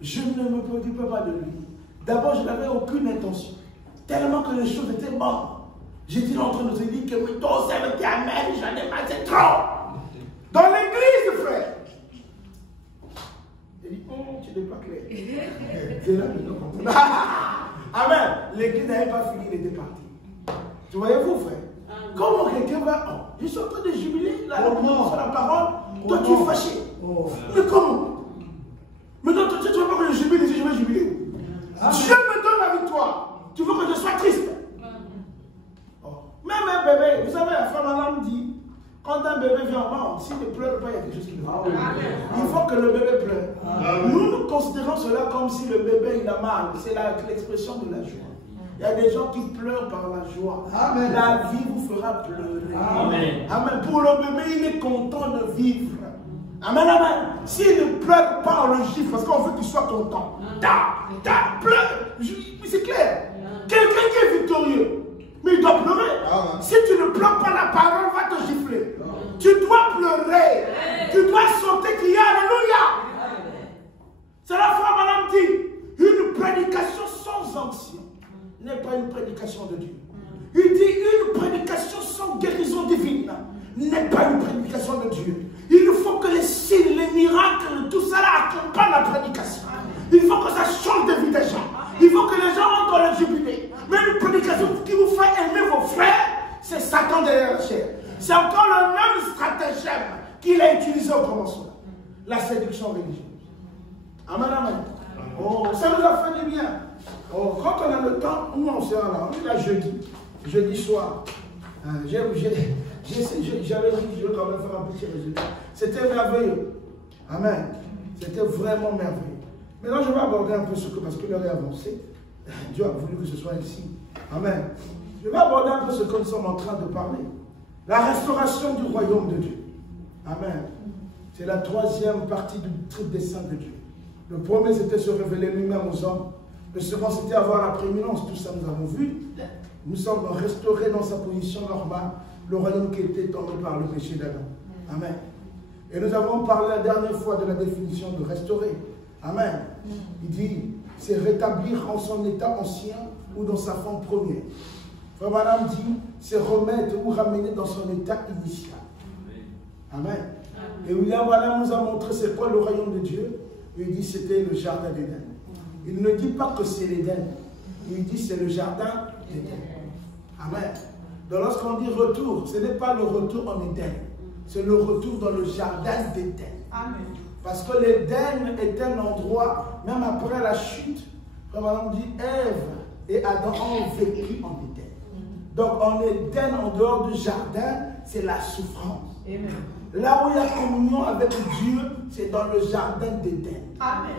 Je ne me préoccupais pas de lui. D'abord, je n'avais aucune intention. Tellement que les choses étaient bonnes. J'étais en train de se dire que toi, ça me dit amen, j'en ai marre, c'est trop. Dans l'église, frère. Il dit, tu n'es pas clair. C'est là que nous comprenons. Amen. L'église n'avait pas fini, il était parti. Tu voyez-vous, frère? Comment quelqu'un va. Je suis en train de jubiler la parole. Toi, tu es fâché. Mais comment? Mais toi, tu veux pas que je jubile ici, je vais jubiler. Dieu me donne la victoire. Tu veux que je sois triste? Même un bébé, vous savez, la femme Madame dit, quand un bébé vient au monde, s'il ne pleure pas, il y a quelque chose qui ne va pas. Il faut que le bébé pleure. Nous considérons cela comme si le bébé il a mal. C'est l'expression de la joie. Il y a des gens qui pleurent par la joie. Amen. La vie vous fera pleurer. Amen. Amen. Pour le bébé, il est content de vivre. Amen, amen. S'il ne pleure pas, on le gifle parce qu'on veut qu'il soit content. Pleure. C'est clair. Quelqu'un qui est victorieux, mais il doit pleurer. Si tu ne pleures pas, la parole va te gifler. Tu dois pleurer. Tu dois sauter, crier alléluia. C'est la foi, madame dit, une prédication sans onction n'est pas une prédication de Dieu. Il dit une prédication sans guérison divine n'est pas une prédication de Dieu. Il faut que les signes, les miracles, tout ça accompagne la prédication. Il faut que ça change de vie des gens. Il faut que les gens rentrent dans le jubilé. Mais une prédication qui vous fait aimer vos frères, c'est Satan derrière la chair. C'est encore le même stratagème qu'il a utilisé au commencement. La séduction religieuse. Amen, amen. Oh, ça nous a fait du bien. Oh, quand on a le temps, nous on sera là. On est là jeudi soir. J'avais dit, je veux quand même faire un petit résumé. C'était merveilleux. Amen. C'était vraiment merveilleux. Maintenant, je vais aborder un peu ce que, parce que l'heure est avancée. Dieu a voulu que ce soit ainsi. Amen. Je vais aborder un peu ce que nous sommes en train de parler. La restauration du royaume de Dieu. Amen. C'est la troisième partie du truc des saints de Dieu. Le premier, c'était se révéler lui-même aux hommes. Le second, c'était avoir la prééminence. Tout ça, nous avons vu. Nous sommes restaurés dans sa position normale. Le royaume qui était tombé par le péché d'Adam. Amen. Et nous avons parlé la dernière fois de la définition de restaurer. Amen. Il dit, c'est rétablir en son état ancien ou dans sa forme première. Frère Madame dit, c'est remettre ou ramener dans son état initial. Amen. Et William voilà nous a montré c'est quoi le royaume de Dieu. Il dit c'était le jardin d'Éden. Il ne dit pas que c'est l'Éden. Il dit c'est le jardin d'Éden. Amen. Donc lorsqu'on dit retour, ce n'est pas le retour en Éden. C'est le retour dans le jardin d'Éden. Amen. Parce que l'Éden est un endroit, même après la chute, comme on dit, Ève et Adam ont vécu en Éden. Donc en Éden, en dehors du jardin, c'est la souffrance. Amen. Là où il y a communion avec Dieu, c'est dans le jardin d'Éden. Amen.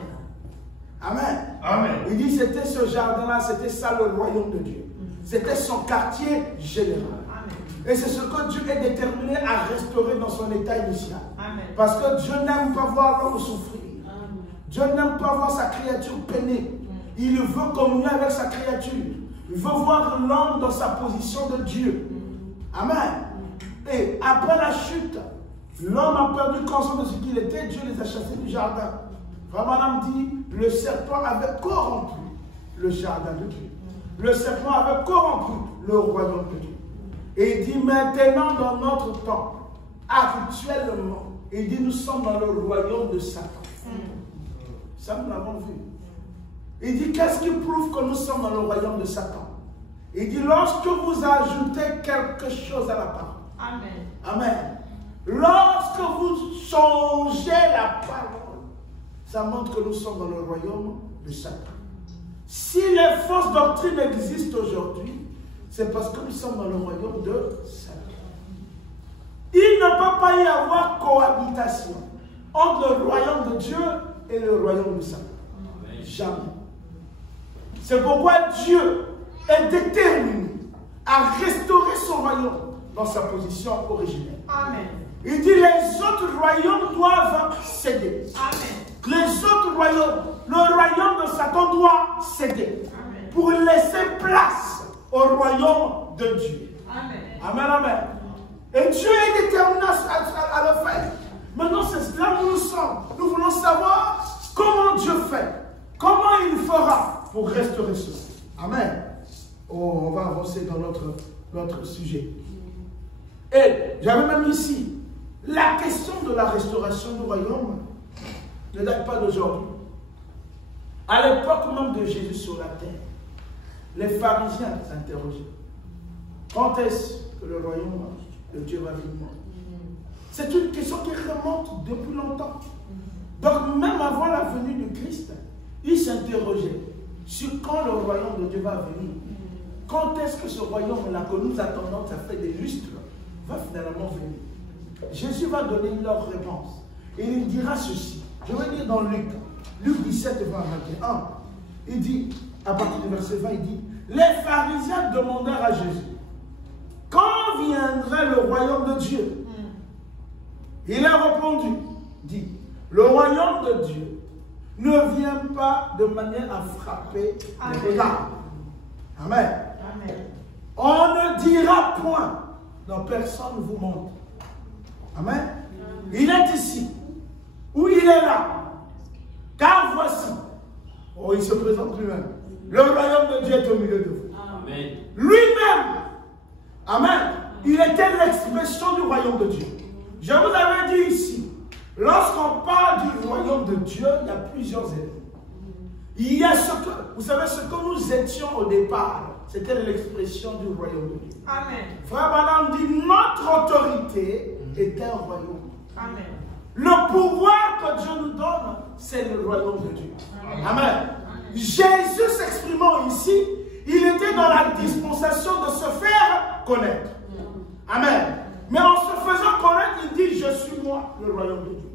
Amen. Amen. Il dit c'était ce jardin-là, c'était ça le royaume de Dieu. C'était son quartier général. Amen. Et c'est ce que Dieu est déterminé à restaurer dans son état initial. Amen. Parce que Dieu n'aime pas voir l'homme souffrir. Amen. Dieu n'aime pas voir sa créature peiner. Il veut communier avec sa créature. Il veut voir l'homme dans sa position de Dieu. Amen. Et après la chute, l'homme a perdu conscience de ce qu'il était. Dieu les a chassés du jardin. Frère dit, le serpent avait corrompu le jardin de Dieu. Le serpent avait corrompu le royaume de Dieu. Et il dit, maintenant dans notre temps, actuellement, il dit, nous sommes dans le royaume de Satan. Ça, nous l'avons vu. Il dit, qu'est-ce qui prouve que nous sommes dans le royaume de Satan? Il dit, lorsque vous ajoutez quelque chose à la parole. Amen. Amen. Lorsque vous changez la parole, ça montre que nous sommes dans le royaume de Satan. Si les fausses doctrines existent aujourd'hui, c'est parce que nous sommes dans le royaume de Satan. Il ne peut pas y avoir cohabitation entre le royaume de Dieu et le royaume de Satan. Jamais. C'est pourquoi Dieu est déterminé à restaurer son royaume dans sa position originelle. Amen. Il dit les autres royaumes doivent céder. Amen. Les autres royaumes, le royaume de Satan doit céder. Amen. Pour laisser place au royaume de Dieu. Amen. Amen, amen. Et Dieu est déterminé à le faire. Maintenant, c'est là où nous sommes. Nous voulons savoir comment Dieu fait. Comment il fera pour restaurer cela. Amen. Oh, on va avancer dans notre sujet. Et j'avais même ici, la question de la restauration du royaume ne date pas d'aujourd'hui. À l'époque même de Jésus sur la terre, les pharisiens s'interrogeaient. Quand est-ce que le royaume de Dieu va venir? C'est une question qui remonte depuis longtemps. Donc même avant la venue de Christ, ils s'interrogeaient sur quand le royaume de Dieu va venir. Quand est-ce que ce royaume-là que nous attendons, ça fait des lustres, va finalement venir? Jésus va donner leur réponse. Et il dira ceci. Je vais lire dans Luc 17, 20 à 21. Il dit, à partir du verset 20, il dit, les pharisiens demandèrent à Jésus, quand viendrait le royaume de Dieu? Il a répondu, dit, le royaume de Dieu ne vient pas de manière à frapper les regards. Amen. Amen. On ne dira point, non, personne ne vous montre. Amen. Il est ici, ou il est là, car voici, oh, il se présente lui-même. Le royaume de Dieu est au milieu de vous. Amen. Lui-même, amen, il était l'expression du royaume de Dieu. Je vous avais dit ici, lorsqu'on parle du royaume de Dieu, il y a plusieurs éléments. Il y a ce que, vous savez, ce que nous étions au départ, c'était l'expression du royaume de Dieu. Amen. Frère Branham dit, notre autorité est un royaume. Amen. Le pouvoir que Dieu nous donne, c'est le royaume de Dieu. Amen. Amen. Jésus s'exprimant ici, il était dans la dispensation de se faire connaître. Amen. Mais en se faisant connaître, il dit, je suis moi, le royaume de Dieu.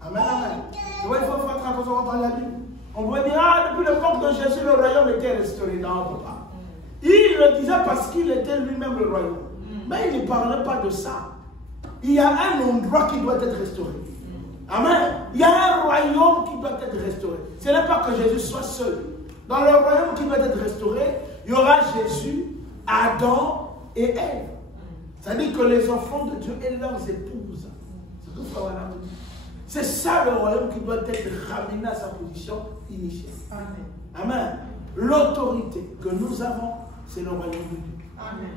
Amen, amen. Tu vois, il faut faire attention quand on la Bible. On pourrait dire, ah, depuis l'époque de Jésus, le royaume était restauré. Non, papa. Il le disait parce qu'il était lui-même le royaume. Mais il ne parlait pas de ça. Il y a un endroit qui doit être restauré. Amen. Il y a un royaume qui doit être restauré. Ce n'est pas que Jésus soit seul. Dans le royaume qui doit être restauré, il y aura Jésus, Adam et Ève. C'est-à-dire que les enfants de Dieu et leurs épouses. C'est ça le royaume qui doit être ramené à sa position initiale. Amen. Amen. L'autorité que nous avons, c'est le royaume de Dieu. Amen.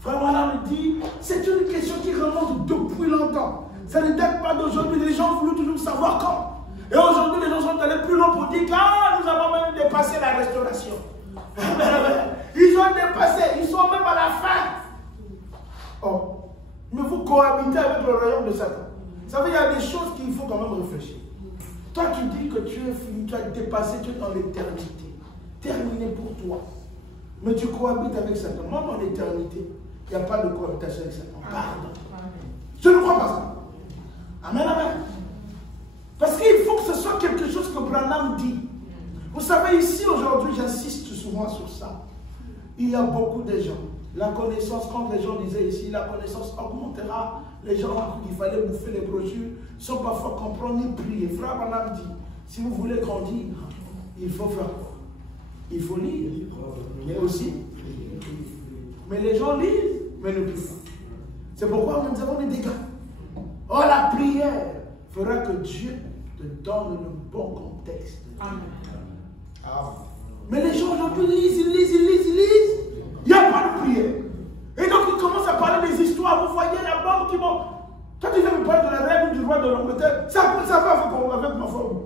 Frère Branham dit, c'est une question qui remonte depuis longtemps. Ça ne date pas d'aujourd'hui. Les gens voulaient toujours savoir quand. Et aujourd'hui, les gens sont allés plus loin pour dire que nous avons même dépassé la restauration. Ils ont dépassé, ils sont même à la fin. Oh, mais vous cohabitez avec le royaume de Satan. Ça veut dire qu'il y a des choses qu'il faut quand même réfléchir. Toi, tu dis que tu es fini, tu as dépassé, tu es dans l'éternité. Terminé pour toi. Mais tu cohabites avec Satan. Même en éternité, il n'y a pas de cohabitation avec Satan. Pardon. Je ne crois pas ça. Amen, amen. Parce qu'il faut que ce soit quelque chose que Branham dit. Vous savez, ici, aujourd'hui, j'insiste souvent sur ça. Il y a beaucoup de gens. La connaissance, comme les gens disaient ici, la connaissance augmentera. Les gens ont cru qu'il fallait bouffer les brochures, sans parfois comprendre ni prier. Frère Branham dit, Si vous voulez grandir, il faut faire quoi? Il faut lire, mais aussi. Mais les gens lisent, mais ne prient pas. C'est pourquoi nous avons des dégâts. Oh, la prière fera que Dieu te donne le bon contexte. Amen. Mais les gens aujourd'hui lisent, ils lisent. Il n'y a pas de prière. Et donc ils commencent à parler des histoires. Vous voyez la banque qui vont. Toi tu viens me parler de la reine du roi de l'Angleterre. Ça va avec ma forme.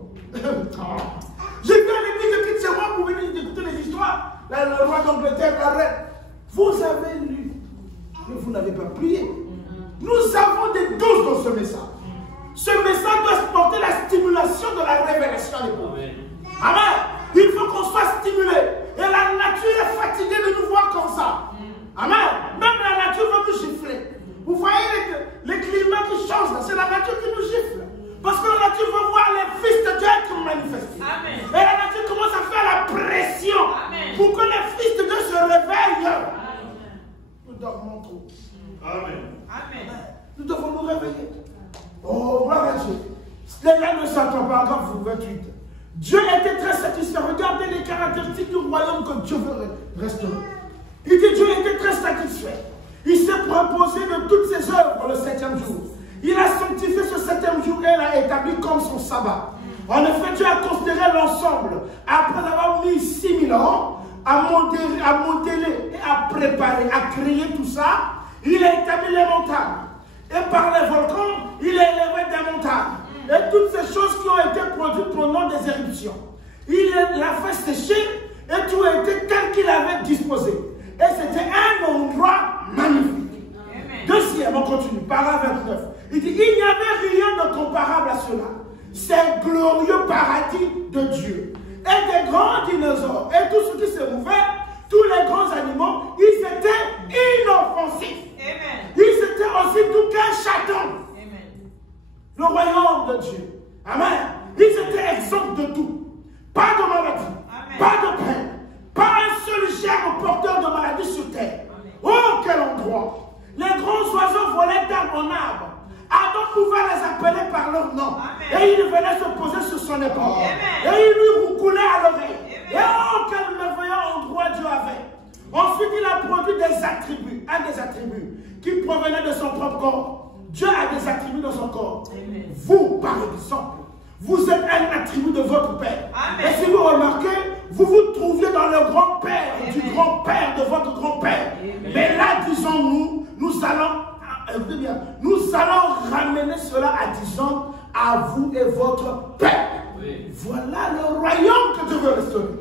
J'ai vu à l'église de quitte chez moi pour venir écouter les histoires. Le roi d'Angleterre, la reine. Vous avez lu, mais vous n'avez pas prié. Nous avons des doses dans ce message. Ce message doit porter la stimulation de la révélation des pauvres. Amen. Il faut qu'on soit stimulé. Et la nature est fatiguée de nous voir comme ça. Amen. Même la nature veut nous gifler. Vous voyez les climats qui changent, c'est la nature qui nous gifle. Parce que la nature veut voir les fils de Dieu être manifestés. Amen. Et la nature commence à faire la pression. Amen. Pour que les fils de Dieu se réveillent. Amen. Nous dormons trop. Amen. Amen. Nous devons nous réveiller. Oh, gloire à Dieu. Les gars ne s'entendent pas, paragraphe 28. Dieu était très satisfait. Regardez les caractéristiques du royaume que Dieu veut restaurer. Il dit Dieu était très satisfait. Il s'est proposé de toutes ses œuvres le 7e jour. Il a sanctifié ce 7e jour et l'a établi comme son sabbat. En effet, Dieu a considéré l'ensemble. Après avoir mis 6000 ans à modeler et à préparer, à créer tout ça, il a établi les montagnes. Et par les volcans, il a élevé des montagnes. Et toutes ces choses qui ont été produites pendant des éruptions. Il l'a fait sécher et tout a été tel qu'il avait disposé. Et c'était un endroit magnifique. Amen. Deuxième, on continue, paragraphe 29. Il dit, il n'y avait rien de comparable à cela. C'est le glorieux paradis de Dieu. Et des grands dinosaures, et tout ce qui se mouvait, tous les grands animaux, ils étaient inoffensifs. Amen. Ils étaient aussi doux qu'un chaton. Amen. Le royaume de Dieu. Amen. Ils étaient exempts de tout. Pas de maladie. Amen. Pas de peine. Pas un seul germe porteur de maladie sur terre. Amen. Oh, quel endroit! Les grands oiseaux volaient d'arbre en arbre. Adam pouvait les appeler par leur nom. Amen. Et il venait se poser sur son épaule. Et il lui roucoulait à l'oreille. Et oh, quel merveilleux endroit Dieu avait. Ensuite, il a produit des attributs. Un des attributs qui provenait de son propre corps. Dieu a des attributs dans son corps. Amen. Vous, par exemple, vous êtes un attribut de votre Père. Amen. Et si vous remarquez, vous vous trouviez dans le grand-père du grand-père de votre grand-père. Mais là, disons-nous, nous allons ramener cela à disons à vous et votre Père. Oui. Voilà le royaume que Dieu veut restaurer.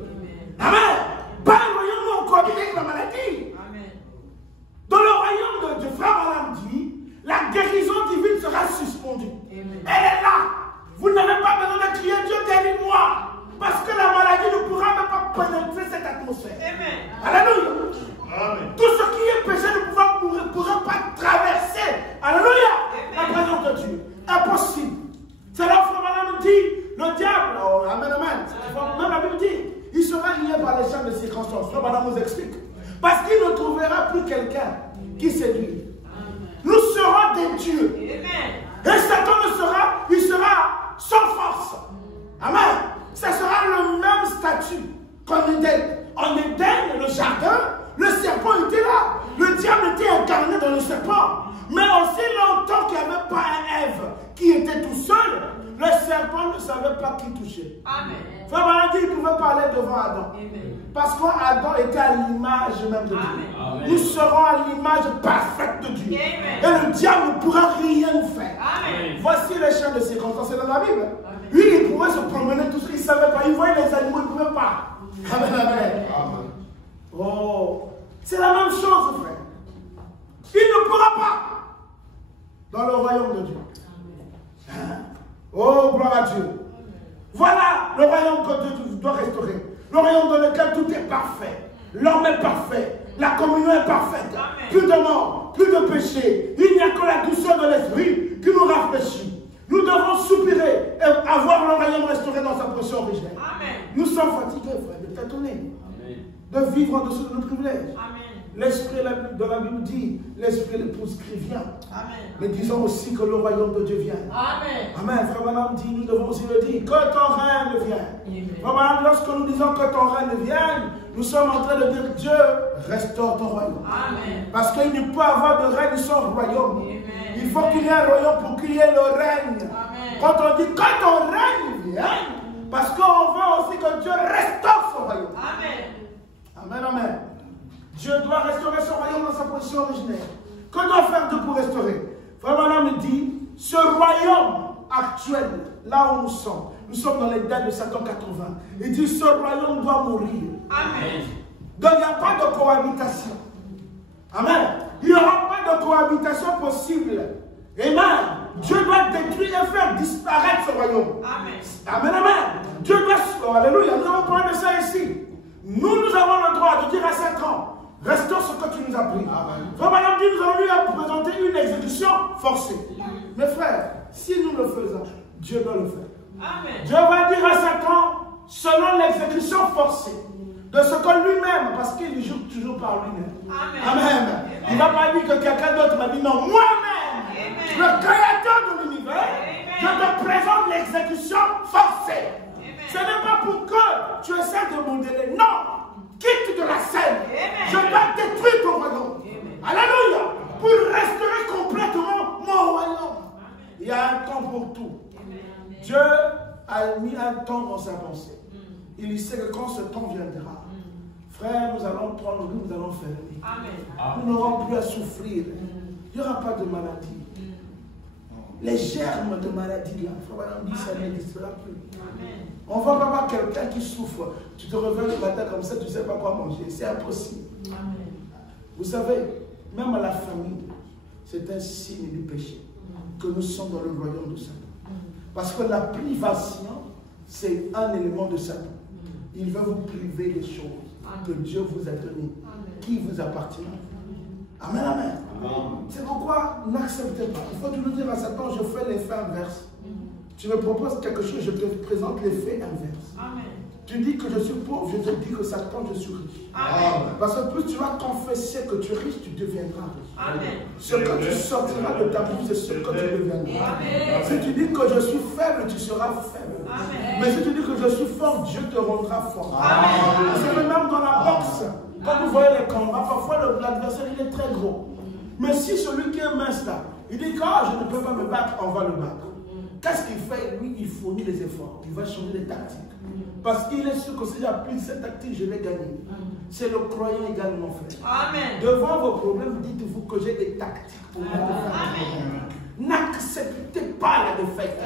Amen. Pas un royaume où on combat avec la maladie. Amen. Dans le royaume de Dieu, frère Alam dit, la guérison divine sera suspendue. Amen. Elle est là. Vous n'avez pas besoin de crier Dieu guéris-moi. Parce que la maladie ne pourra même pas pénétrer cette atmosphère. Amen. Alléluia. Amen. Tout ce qui est péché ne pourra pas traverser. Alléluia. Amen. La présence de Dieu. Impossible. C'est là où frère Alam dit, le diable, oh, amen, amen. Même la Bible dit, il sera lié par les champs de circonstances. Frère Alam nous explique. Parce qu'il ne trouvera plus quelqu'un qui séduit. Nous serons des dieux. Amen. Et Satan il sera sans force. Amen. Ça sera le même statut qu'en Éden. En Éden, le jardin, le serpent était là. Le diable était incarné dans le serpent. Mais aussi longtemps qu'il n'y avait pas un Ève qui était tout seul, le serpent ne savait pas qui toucher. Amen. Frère Marie dit qu'il pouvait parler devant Adam. Amen. Parce qu'Adam était à l'image même de Dieu. Amen. Nous serons à l'image parfaite de Dieu. Amen. Et le diable ne pourra rien nous faire. Amen. Voici les champs de circonstances dans la Bible. Amen. Lui, il pouvait se promener tout ce qu'il ne savait pas. Il voyait les animaux, il ne pouvait pas. Amen, amen. Amen. Oh, c'est la même chose, frère. Il ne pourra pas dans le royaume de Dieu. Amen. Oh, gloire à Dieu. Voilà le royaume que Dieu doit restaurer. Le royaume dans lequel tout est parfait. L'homme est parfait. La communion est parfaite. Amen. Plus de mort, plus de péché. Il n'y a que la douceur de l'esprit qui nous rafraîchit. Nous devons soupirer et avoir le royaume restauré dans sa position originelle. Amen. Nous sommes fatigués, frère, de tâtonner, de vivre en dessous de nos privilèges. Amen. L'esprit de la Bible dit, l'esprit de l'épouse qui vient. Amen. Mais disons aussi que le royaume de Dieu vient. Amen. Amen. Frère Madame dit, nous devons aussi le dire, que ton règne vienne. Frère Madame, lorsque nous disons que ton règne vienne, nous sommes en train de dire, Dieu, restaure ton royaume. Amen. Parce qu'il ne peut avoir de règne sans royaume. Amen. Il faut qu'il y ait un royaume pour qu'il y ait le règne. Amen. Quand on dit que ton règne vienne, parce qu'on veut aussi que Dieu restaure son royaume. Amen. Amen, amen. Dieu doit restaurer son royaume dans sa position originaire. Que doit faire Dieu pour restaurer? Frère Madame dit, ce royaume actuel, là où nous sommes dans les dates de Satan 80. Il dit, ce royaume doit mourir. Amen. Donc il n'y a pas de cohabitation. Amen. Il n'y aura pas de cohabitation possible. Amen. Dieu doit détruire et faire disparaître ce royaume. Amen. Amen, amen. Dieu doit... Oh, alléluia. Nous avons parlé de ça ici. Nous avons le droit de dire à Satan, restaure ce que tu nous as pris. Frère Madame dit, nous allons lui présenter une exécution forcée. Mes frères, si nous le faisons, Dieu doit le faire. Amen. Dieu va dire à Satan, selon l'exécution forcée, de ce que lui-même, parce qu'il joue toujours par lui-même. Amen. Amen. Il ne va pas dire que quelqu'un d'autre m'a dit non, moi-même, le créateur de l'univers, je te présente l'exécution forcée. Amen. Ce n'est pas pour que tu essaies de modeler. Non, quitte de la scène. Amen. Je vais détruire ton royaume. Alléluia. Pour restaurer complètement mon royaume. Amen. Il y a un temps pour tout. Amen. Dieu a mis un temps dans sa pensée. Il sait que quand ce temps viendra, frère, nous allons prendre, nous allons faire. Nous n'aurons plus à souffrir. Il n'y aura pas de maladie. Les germes de maladie, là, frère, on dit ça n'existera plus. On ne va pas voir quelqu'un qui souffre. Tu te réveilles le matin comme ça, tu ne sais pas quoi manger. C'est impossible. Vous savez, même à la famille, c'est un signe du péché que nous sommes dans le royaume de Satan. Parce que la privation, c'est un élément de Satan. Il veut vous priver des choses que Dieu vous a données, qui vous appartiennent. Amen, amen. C'est pourquoi n'acceptez pas. Il faut toujours dire à Satan, je fais l'effet inverse. Tu me proposes quelque chose, je te présente l'effet inverse. Amen. Tu dis que je suis pauvre, je te dis que Satan, je suis riche. Amen. Parce que plus tu vas confesser que tu es riche, tu deviendras riche. Amen. Ce que tu sortiras de ta bouche, c'est ce que tu deviendras. Amen. Si tu dis que je suis faible, tu seras faible. Amen. Mais si tu dis que je suis fort, Dieu te rendra fort. Amen. C'est même dans la boxe. Quand vous voyez les combats, parfois l'adversaire il est très gros. Mais si celui qui est mince là, il dit que je ne peux pas me battre, on va le battre. Qu'est-ce qu'il fait? Lui, il fournit les efforts. Il va changer les tactiques. Parce qu'il est sûr que si j'applique cette tactique, je vais gagner. C'est le croyant également, frère. Amen. Devant vos problèmes, dites-vous que j'ai des tactiques pour vous faire. N'acceptez pas la défaite.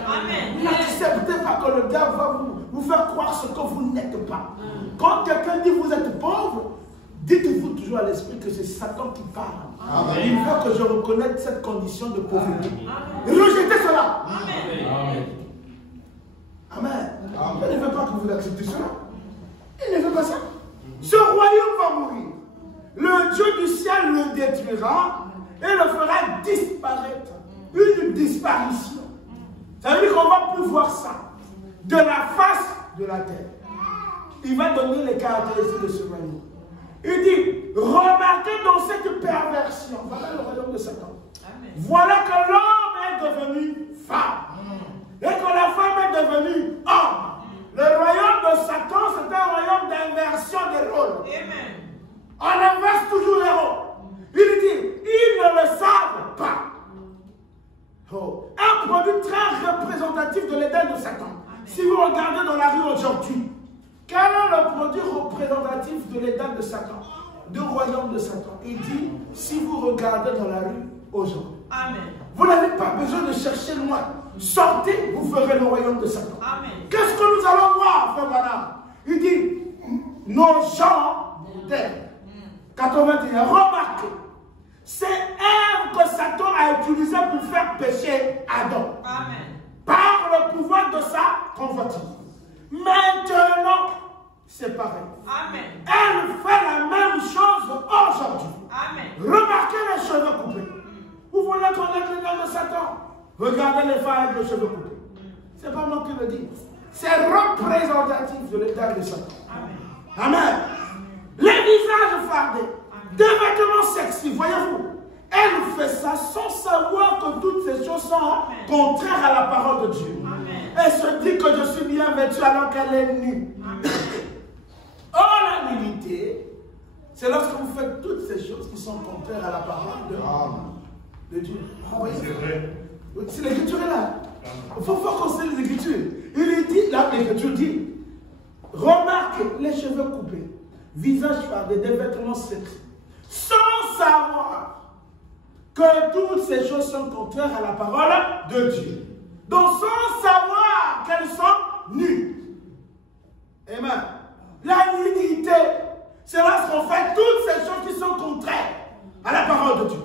N'acceptez pas que le diable va vous faire croire ce que vous n'êtes pas. Quand quelqu'un dit vous êtes pauvre, dites-vous toujours à l'esprit que c'est Satan qui parle. Amen. Il faut que je reconnaisse cette condition de pauvreté. Rejetez cela. Amen. Amen. Il ne veut pas que vous acceptez cela. Il ne veut pas ça. Ce royaume va mourir. Le Dieu du ciel le détruira et le fera disparaître. Une disparition. Ça veut dire qu'on ne va plus voir ça de la face de la terre. Il va donner les caractéristiques de ce royaume. Il dit, remarquez dans cette perversion, voilà le royaume de Satan. Amen. Voilà que l'homme est devenu femme. Et que la femme est devenue homme. Le royaume de Satan, c'est un royaume d'inversion des rôles. Amen. On inverse toujours les rôles. Il dit, ils ne le savent pas. Oh. Un produit très représentatif de l'Éden de Satan. Amen. Si vous regardez dans la rue aujourd'hui, quel est le produit représentatif de l'Éden de Satan, du royaume de Satan? Il dit, si vous regardez dans la rue aujourd'hui, vous n'avez pas besoin de chercher loin. Sortez, vous ferez le royaume de Satan. Qu'est-ce que nous allons voir, frère Branham? Il dit, nos gens terre. 81, remarquez, c'est Ève que Satan a utilisé pour faire pécher Adam. Par le pouvoir de sa convoitise. Maintenant, c'est pareil. Amen. Elle fait la même chose aujourd'hui. Remarquez les cheveux coupés. Vous voulez connaître les dents de Satan? Regardez les femmes avec les cheveux coupés. Ce n'est pas moi qui le dis. C'est représentatif de l'état de Satan. Amen. Amen. Les visages fardés. Des vêtements sexy, voyez-vous. Elle fait ça sans savoir que toutes ces choses sont contraires à la parole de Dieu. Elle se dit que je suis bien vêtue alors qu'elle est nue. Or, la nudité, c'est lorsque vous faites toutes ces choses qui sont contraires à la parole de Dieu. C'est vrai. C'est l'écriture est là. Il faut considérer les écritures. Il dit, là, l'écriture dit, remarquez les cheveux coupés, visage fardé, des vêtements sexy, sans savoir que toutes ces choses sont contraires à la parole de Dieu. Donc, sans savoir qu'elles sont nues. Amen. La nudité, c'est lorsqu'on fait toutes ces choses qui sont contraires à la parole de Dieu.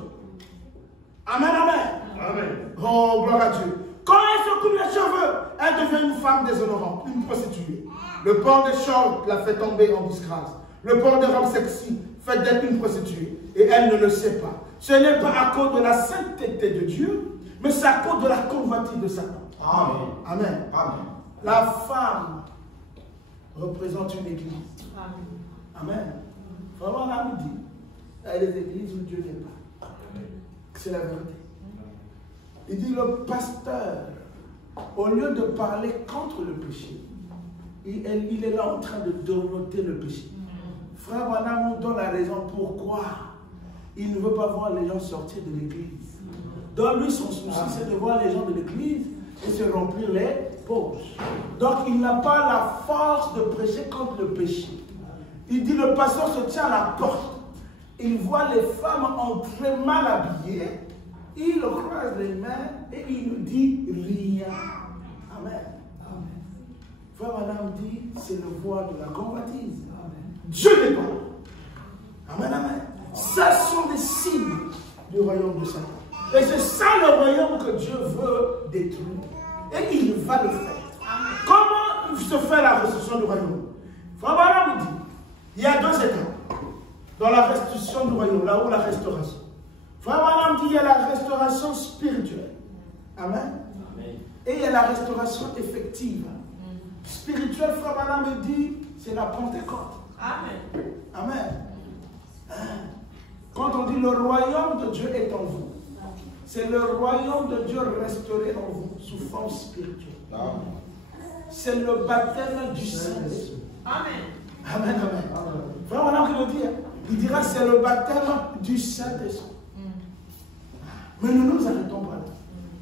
Amen, amen. Amen. Oh, gloire à Dieu. Quand elle se coupe les cheveux, elle devient une femme déshonorante, une prostituée. Le port des shorts la fait tomber en disgrâce. Le port des robes sexy fait d'elle une prostituée. Et elle ne le sait pas. Ce n'est pas à cause de la sainteté de Dieu, mais c'est à cause de la convoitise de Satan. Amen. Amen. Amen. La femme représente une église. Amen. Vraiment, là, nous dit, il y a des églises où Dieu n'est pas. C'est la vérité. Il dit, le pasteur, au lieu de parler contre le péché, il est là en train de dompter le péché. Frère Branham nous donne la raison pourquoi il ne veut pas voir les gens sortir de l'église. Donc lui, son souci, c'est de voir les gens de l'église et se remplir les poches. Donc il n'a pas la force de prêcher contre le péché. Il dit, le pasteur se tient à la porte. Il voit les femmes entrer mal habillées. Il croise les mains et il nous dit rien. Amen. Frère Madame dit, c'est le voie de la convoitise. Dieu n'est pas là. Amen, amen. Ça sont des signes du royaume de Satan. Et c'est ça le royaume que Dieu veut détruire. Et il va le faire. Comment se fait la restitution du royaume? Frère Madame dit, il y a deux étapes dans la restitution du royaume, là où la restauration. Frère Madame dit, il y a la restauration spirituelle. Amen. Et il y a la restauration effective. Spirituelle, Frère Madame dit, c'est la Pentecôte. Amen. Amen. Quand on dit le royaume de Dieu est en vous, c'est le royaume de Dieu restauré en vous sous forme spirituelle. C'est le baptême du Saint-Esprit. Amen. Amen, amen. Frère Madame qui le dit, il dira c'est le baptême du Saint-Esprit. Mais nous nous arrêtons pas là.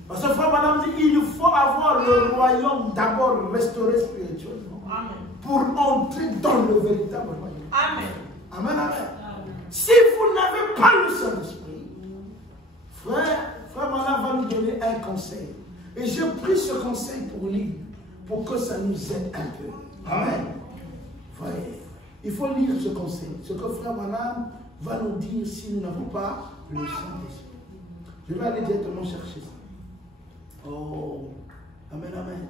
Parce que Frère Madame dit il faut avoir le royaume d'abord restauré spirituellement. Amen. Pour entrer dans le véritable royaume. Amen. Amen, amen. Si vous n'avez pas le Saint-Esprit, frère Madame va nous donner un conseil. Et je prie ce conseil pour lui, pour que ça nous aide un peu. Amen. Frère, il faut lire ce conseil. Ce que Frère Madame va nous dire si nous n'avons pas le Saint-Esprit. Je vais aller directement chercher ça. Oh, amen, amen.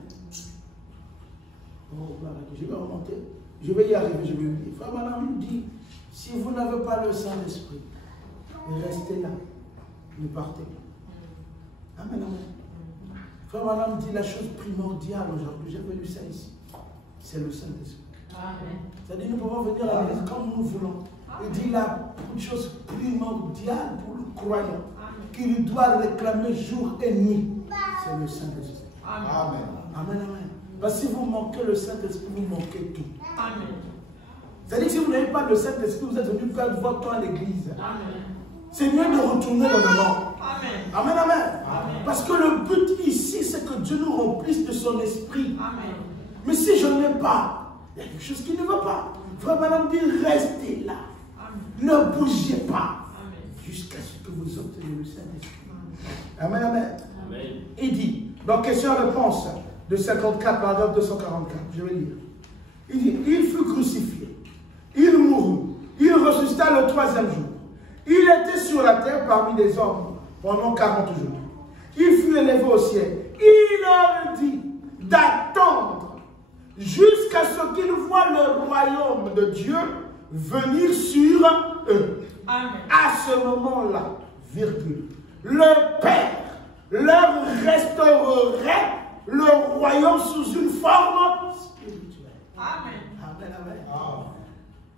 Oh, je vais remonter. Je vais y arriver, je vais le dire. Frère Madame nous dit, si vous n'avez pas le Saint-Esprit, restez là. Ne partez pas. Amen, amen. Frère Madame dit la chose primordiale aujourd'hui, j'ai lu ça ici. C'est le Saint-Esprit. C'est-à-dire nous pouvons venir à l'église comme nous voulons. Il dit la chose primordiale pour le croyant qu'il doit réclamer jour et nuit, c'est le Saint-Esprit. Amen. Amen, amen. Parce que si vous manquez le Saint-Esprit, vous manquez tout. Amen. C'est-à-dire que si vous n'avez pas le Saint-Esprit, vous êtes venu perdre votre temps à l'église. C'est mieux de retourner dans le monde. Amen. Amen, amen. Amen. Parce que le but ici, c'est que Dieu nous remplisse de son esprit. Amen. Mais si je n'ai pas, il y a quelque chose qui ne va pas. Frère Madame dit, restez là. Amen. Ne bougez pas. Jusqu'à ce que vous obteniez le Saint-Esprit. Amen, amen. Amen. Il dit, dans question-réponse de 54, paragraphe 244, je vais lire. Il dit, il fut crucifié, il mourut, il ressuscita le 3e jour. Il était sur la terre parmi les hommes pendant 40 jours. Il fut élevé au ciel. Il leur dit d'attendre jusqu'à ce qu'ils voient le royaume de Dieu venir sur eux. Amen. À ce moment-là, virgule, le Père leur restaurerait le royaume sous une forme spirituelle. Amen. Amen, amen.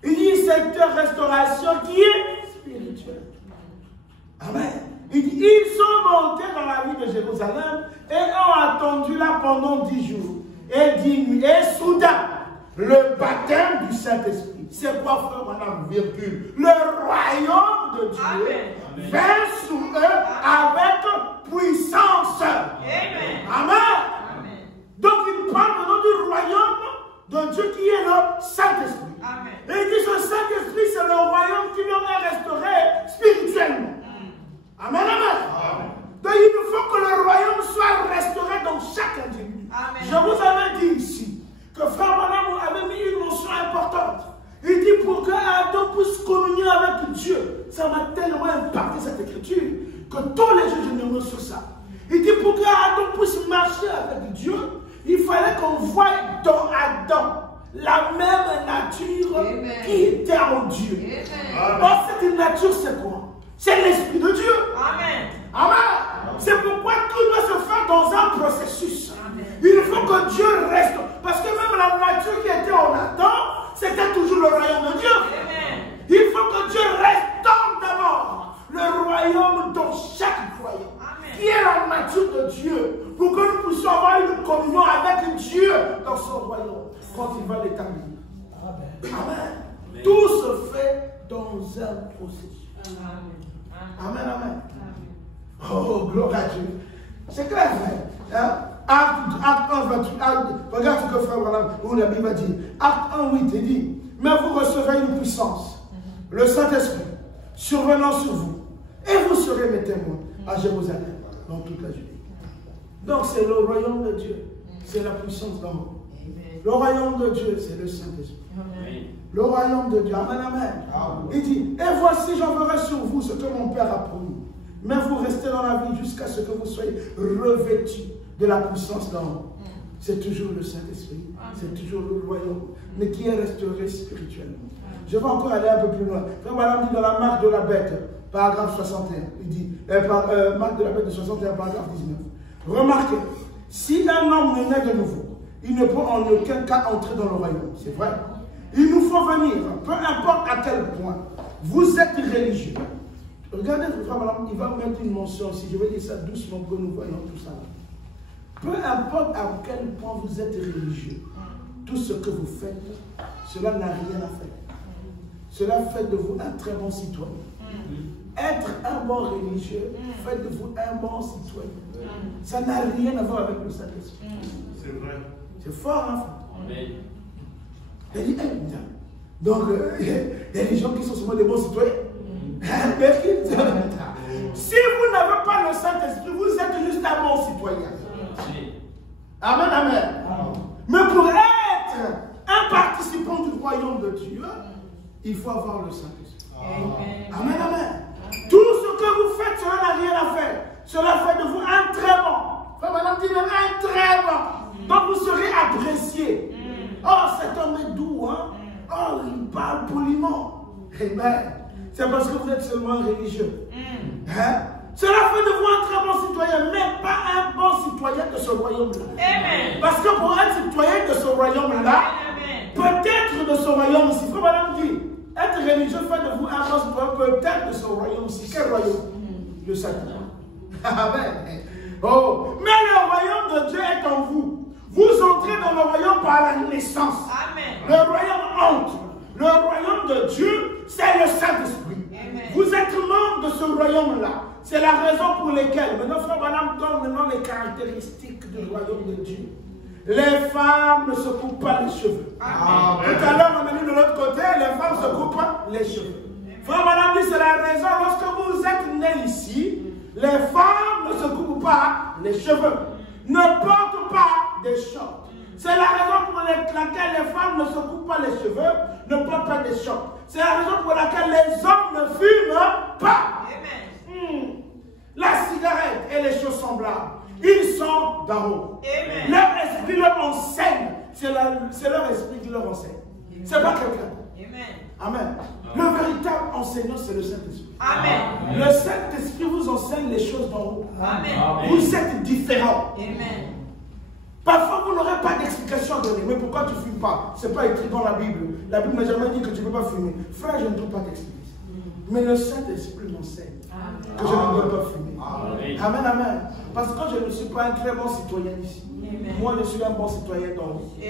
Il dit cette restauration qui est spirituelle. Amen. Il dit, ils sont montés dans la ville de Jérusalem et ont attendu là pendant 10 jours et 10 nuits. Et soudain, le baptême du Saint-Esprit. C'est quoi, frère, madame, virgule? Le royaume de Dieu vint sur eux avec puissance. Amen. Amen. Donc, il parle maintenant du royaume de Dieu qui est le Saint-Esprit. Et il dit que ce Saint-Esprit, c'est le royaume qui leur est restauré spirituellement. Amen, amen. Donc il nous faut que le royaume soit restauré dans chaque individu. Je vous avais dit ici que frère Branham avait mis une mention importante. Il dit pour qu'Adam puisse communier avec Dieu. Ça m'a tellement impacté cette écriture que tous les jours je me remets sur ça. Il dit pour qu'Adam puisse marcher avec Dieu, il fallait qu'on voie dans Adam la même nature qui était en Dieu. Or cette nature c'est quoi? C'est l'Esprit de Dieu. Amen. Amen. C'est pourquoi tout doit se faire dans un processus. Amen. Il faut que Dieu reste. Parce que même la nature qui était en Adam, c'était toujours le royaume de Dieu. Amen. Il faut que Dieu restaure d'abord le royaume dans chaque croyant. Qui est la nature de Dieu. Pour que nous puissions avoir une communion avec Dieu dans son royaume. Quand il va l'établir. Amen. Amen. Tout se fait dans un processus. Amen. Amen, amen. Oh, gloire à Dieu. C'est clair, frère. Hein? Acte 1, 28. Regarde ce que frère Branham, où la Bible dit. Acte 1, 8, il dit, mais vous recevrez une puissance, le Saint-Esprit, survenant sur vous, et vous serez mes témoins à Jérusalem, dans toute la Judée. Donc c'est le royaume de Dieu, c'est la puissance d'en haut. Le royaume de Dieu, c'est le Saint-Esprit. Le royaume de Dieu. Amen, amen. Il dit, et voici, j'enverrai sur vous ce que mon Père a promis. Mais vous restez dans la vie jusqu'à ce que vous soyez revêtus de la puissance d'en haut. C'est toujours le Saint-Esprit. C'est toujours le royaume, mais qui est restauré spirituellement. Je vais encore aller un peu plus loin. Frère Branham dit dans la marque de la bête, paragraphe 61. Il dit, marque de la bête de 61, paragraphe 19. Remarquez, si un homme ne naît de nouveau, il ne peut en aucun cas entrer dans le royaume. C'est vrai. Il nous faut venir, peu importe à quel point vous êtes religieux. Regardez, frère Branham, il va mettre une mention ici. Je vais dire ça doucement pour que nous voyons tout ça. Peu importe à quel point vous êtes religieux, tout ce que vous faites, cela n'a rien à faire. Cela fait de vous un très bon citoyen. Être un bon religieux fait de vous un bon citoyen. Ça n'a rien à voir avec le Saint-Esprit. C'est vrai. C'est fort, hein? Amen. Il dit, donc, il y a des gens qui sont souvent des bons citoyens. Si vous n'avez pas le Saint-Esprit, vous êtes juste un bon citoyen. Amen, amen. Mais pour être un participant du royaume de Dieu, il faut avoir le Saint-Esprit. Amen, amen. Tout ce que vous faites, cela n'a rien à faire. Cela fait de vous un très bon. Frère Madame dit même un très bon. Donc vous serez apprécié. Oh, cet homme est doux, hein? Oh, il parle poliment. Amen. C'est parce que vous êtes seulement religieux. Hein? Cela fait de vous un très bon citoyen, mais pas un bon citoyen de ce royaume-là. Parce que pour être citoyen de ce royaume-là, peut-être de ce royaume-ci, frère Madame dit, être religieux fait de vous un bon citoyen, peut-être de ce royaume-ci. Quel royaume? Le Satan. Amen. Oh, mais le royaume de Dieu est en vous. Vous entrez dans le royaume par la naissance. Amen. Le royaume entre. Le royaume de Dieu, c'est le Saint-Esprit. Vous êtes membre de ce royaume-là. C'est la raison pour laquelle, maintenant, frère Branham donne maintenant les caractéristiques du royaume de Dieu. Les femmes ne se coupent pas les cheveux. Amen. Tout à l'heure, on a dit de l'autre côté, les femmes se coupent les cheveux. Frère Branham dit, c'est la raison, lorsque vous êtes nés ici, les femmes ne se coupent pas les cheveux, ne portent pas des shorts. C'est la raison pour laquelle les femmes ne se coupent pas les cheveux, ne portent pas des shorts. C'est la raison pour laquelle les hommes ne fument pas. La cigarette et les choses semblables, ils sont d'en haut. Leur esprit leur enseigne. C'est leur esprit qui leur enseigne. C'est pas quelqu'un. Amen. Le véritable enseignant, c'est le Saint-Esprit. Amen. Le Saint-Esprit vous enseigne les choses d'en haut. Amen. Vous êtes différents. Amen. Parfois, vous n'aurez pas d'explication à donner. Mais pourquoi tu ne fumes pas? Ce n'est pas écrit dans la Bible. La Bible n'a jamais dit que tu ne peux pas fumer. Frère, je ne trouve pas d'explication. Mais le Saint-Esprit m'enseigne que je ne dois pas fumer. Amen, amen. Parce que je ne suis pas un très bon citoyen ici. Moi, je suis un bon citoyen dans lui.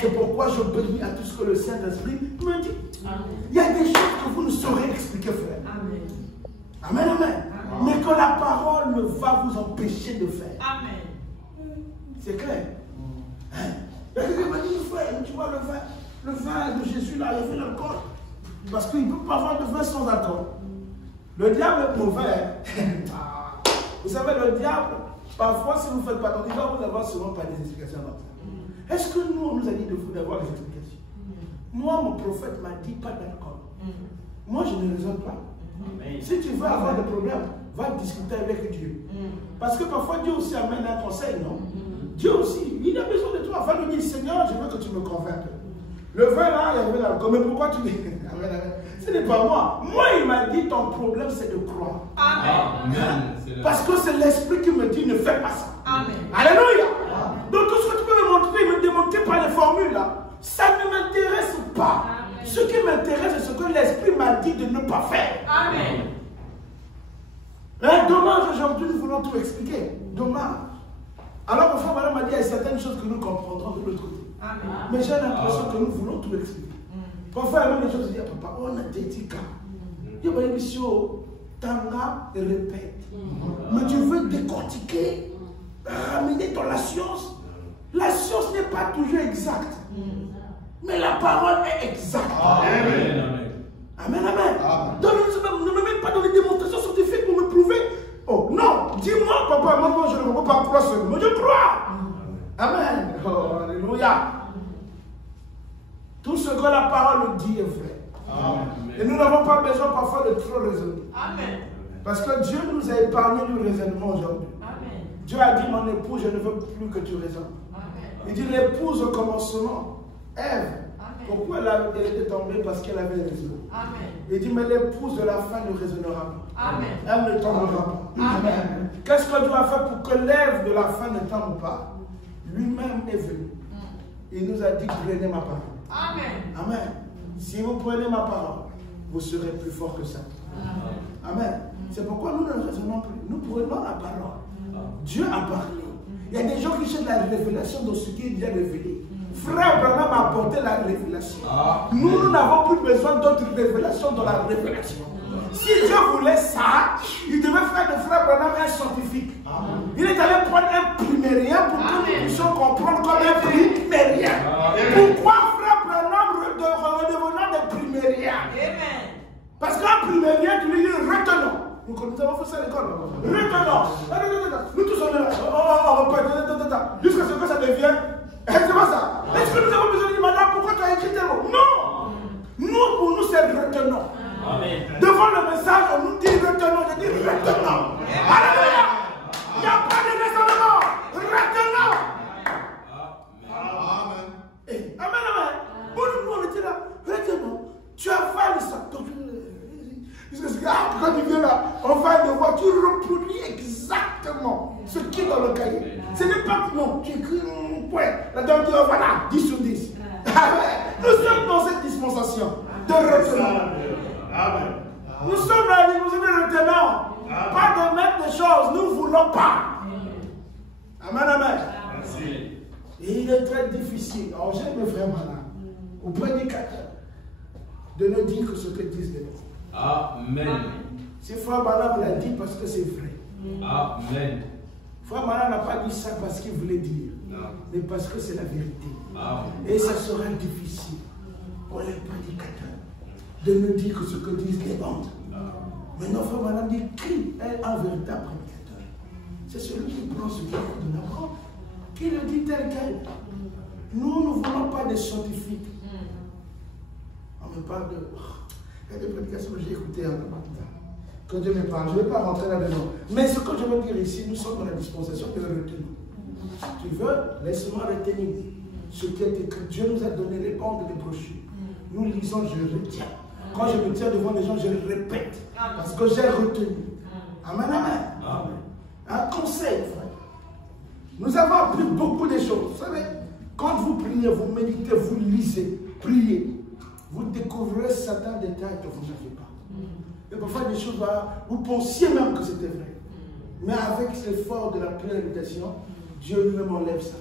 C'est pourquoi je bénis à tout ce que le Saint-Esprit me dit. Il y a des choses que vous ne saurez expliquer, frère. Amen, amen. Mais que la parole ne va vous empêcher de faire. C'est clair. Il y a quelqu'un qui m'a dit, frère, tu vois le vin de Jésus là, il y avait l'alcool. Parce qu'il ne peut pas avoir de vin sans alcool. Le diable est mauvais. Vous savez, le diable, parfois, si vous ne faites pas attention, il va vous avoir souvent pas des explications dans ça. Est-ce que nous, on nous a dit d'avoir des explications? Moi, mon prophète m'a dit pas d'alcool. Moi, je ne raisonne pas. Si tu veux avoir des problèmes, va discuter avec Dieu. Parce que parfois, Dieu aussi amène un conseil, non? Dieu aussi, il a besoin de toi. Va lui dire, Seigneur, je veux que tu me convainques. Le vin là, il y avait l'alcool. Mais pourquoi tu dis? Ce n'est pas moi. Moi, il m'a dit, ton problème, c'est de croire. Amen. Parce que c'est l'esprit qui me dit, ne fais pas ça. Amen. Alléluia. Donc tout ce que tu peux me montrer, me démontrer par les formules là, ça ne m'intéresse pas. Amen. Ce qui m'intéresse, c'est ce que l'esprit m'a dit de ne pas faire. Amen. Dommage, aujourd'hui, nous voulons tout expliquer. Dommage. Alors, mon frère, madame m'a dit, il y a certaines choses que nous comprendrons de l'autre côté. Amen. Mais j'ai l'impression que nous voulons tout expliquer. Parfois, il y a même des choses qui disent, papa, on a dit qu'à. Il y a une mission, Tanga répète. Mais tu veux décortiquer, ramener dans la science. La science n'est pas toujours exacte. Mais la parole est exacte. Amen. Amen, amen. Donc, ne me mets pas dans les démonstrations scientifiques pour me prouver. Oh, non, dis-moi, papa, moi, je ne peux pas croire seulement. Je crois. Amen. Oh, alléluia. Tout ce que la parole dit est vrai. Amen. Et nous n'avons pas besoin parfois de trop raisonner. Amen. Parce que Dieu nous a épargné du raisonnement aujourd'hui. Dieu a dit, mon époux, je ne veux plus que tu raisonnes. Amen. Il dit, l'épouse au commencement, Ève, pourquoi elle était tombée? Parce qu'elle avait raison. Amen. Il dit, mais l'épouse de la fin ne raisonnera pas. Amen. Elle ne tombera pas. Amen. Qu'est-ce que Dieu a fait pour que l'Ève de la fin ne tombe pas? Lui-même est venu. Il nous a dit, prenez ma parole. Amen. Amen. Si vous prenez ma parole, vous serez plus fort que ça. Amen. Amen. C'est pourquoi nous ne raisonnons plus. Nous prenons la parole. Dieu a parlé. Il y a des gens qui cherchent la révélation dans ce qui est déjà révélé. Frère Branham a apporté la révélation. Nous n'avons plus besoin d'autres révélations dans la révélation. Si Dieu voulait ça, il devait faire de Frère Branham un scientifique. Il est allé prendre un primérien pour que nous puissions comprendre comme un primérien. Pourquoi Frère Branham redevenant des primériens? Parce qu'un primérien, tu lui dis retenons. Nous avons fait ça à l'école. Retenons. Nous tous on est là. Jusqu'à ce que ça devienne. C'est pas ça. Est-ce que nous avons besoin de dire, madame, pourquoi tu as écrit tel mot? Non. Nous, pour nous, c'est retenons. Amen. Devant le message, on nous dit retenons. Je dis retenons. Alléluia. Il n'y a pas de raisonnement. Retenons. Amen. Amen. Bon, nous, on était là. Retenons. Tu as fait ça. Quand tu viens là, on va le voir, tu reproduis exactement ce qui est dans le cahier. Ce n'est pas que non, tu écris un point. Là-dedans, tu dis, voilà, 10 sur 10. Nous sommes dans cette dispensation de retenant. Nous sommes dans la dispensation de retenant. Pas de mettre des choses, nous ne voulons pas. Amen, amen. Merci. Et il est très difficile. Alors, j'aime vraiment là, au prédicateur, de ne dire que ce que disent les autres. Amen. Si Frère Branham l'a dit parce que c'est vrai. Amen. Frère Branham n'a pas dit ça parce qu'il voulait dire, mais parce que c'est la vérité. Amen. Et ça sera difficile pour les prédicateurs de ne dire que ce que disent les bandes. Maintenant, Frère Branham dit, qui est un véritable prédicateur? C'est celui qui prend ce qu'il a de la bande, qui le dit tel quel. Nous ne voulons pas des scientifiques. On me parle de... Il y a des prédications que j'ai écoutées en quand Dieu me parle, je ne vais pas rentrer là-dedans. Mais ce que je veux dire ici, nous sommes dans la dispensation de retenir. Si tu veux, laisse-moi retenir ce qui est écrit. Dieu nous a donné les bandes et les brochures. Nous lisons, je retiens. Quand je me tiens devant les gens, je le répète. Parce que j'ai retenu. Amen, amen. Un conseil, frère. Nous avons appris beaucoup de choses. Vous savez, quand vous priez, vous méditez, vous lisez, priez. Vous découvrez certains détails que vous n'avez pas. Et parfois, des choses, vous pensiez même que c'était vrai. Mais avec l'effort de la préméditation, Dieu lui-même enlève ça.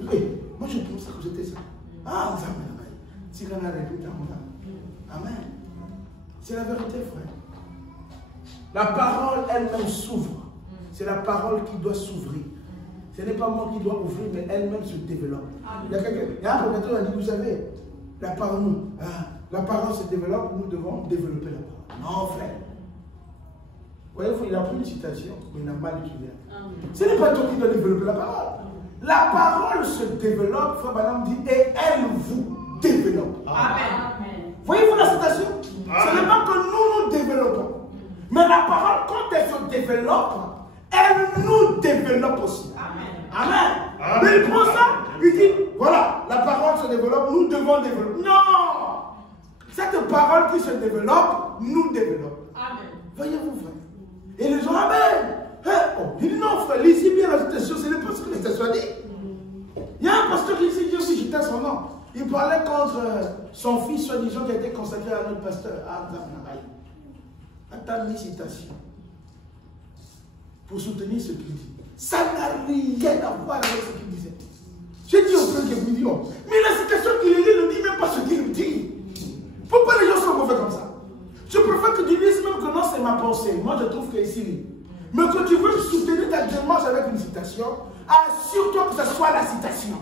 Oui, moi je pense que c'était ça. Ah, ça m'a Amen. C'est la vérité, frère. La parole elle-même s'ouvre. C'est la parole qui doit s'ouvrir. Ce n'est pas moi qui dois ouvrir, mais elle-même se développe. Il y a un prophète qui a dit, vous savez, la parole se développe, nous devons développer la parole. Non, frère. Voyez-vous, il a pris une citation, mais il a mal utilisé. Ce n'est pas toi qui dois développer la parole. La parole se développe, frère Madame dit, et elle vous développe. Amen. Voyez-vous la citation? Ce n'est pas que nous développons. Mais la parole, quand elle se développe, elle nous développe aussi. Amen. Mais il prend ça, il dit, voilà, la parole se développe, nous devons développer. Non! Cette parole qui se développe, nous développe. Amen. Voyez-vous, frère. Et les gens, amen. Il dit, non, frère, lisez bien la citation, ce n'est pas ce que la citation dit. Il y a un pasteur qui ici, Dieu aussi, j'étais son nom. Il parlait contre son fils, soi-disant, qui a été consacré à notre pasteur. Attends une citation pour soutenir ce qu'il dit. Ça n'a rien à voir avec ce qu'il disait. J'ai dit au frère qui est venu, mais la citation qu'il lit ne dit même pas ce qu'il dit. Pourquoi les gens sont mauvais comme ça? Je préfère que tu dises même que non, c'est ma pensée. Moi, je trouve que ici, mais que tu veux soutenir ta démarche avec une citation, assure-toi que ce soit la citation.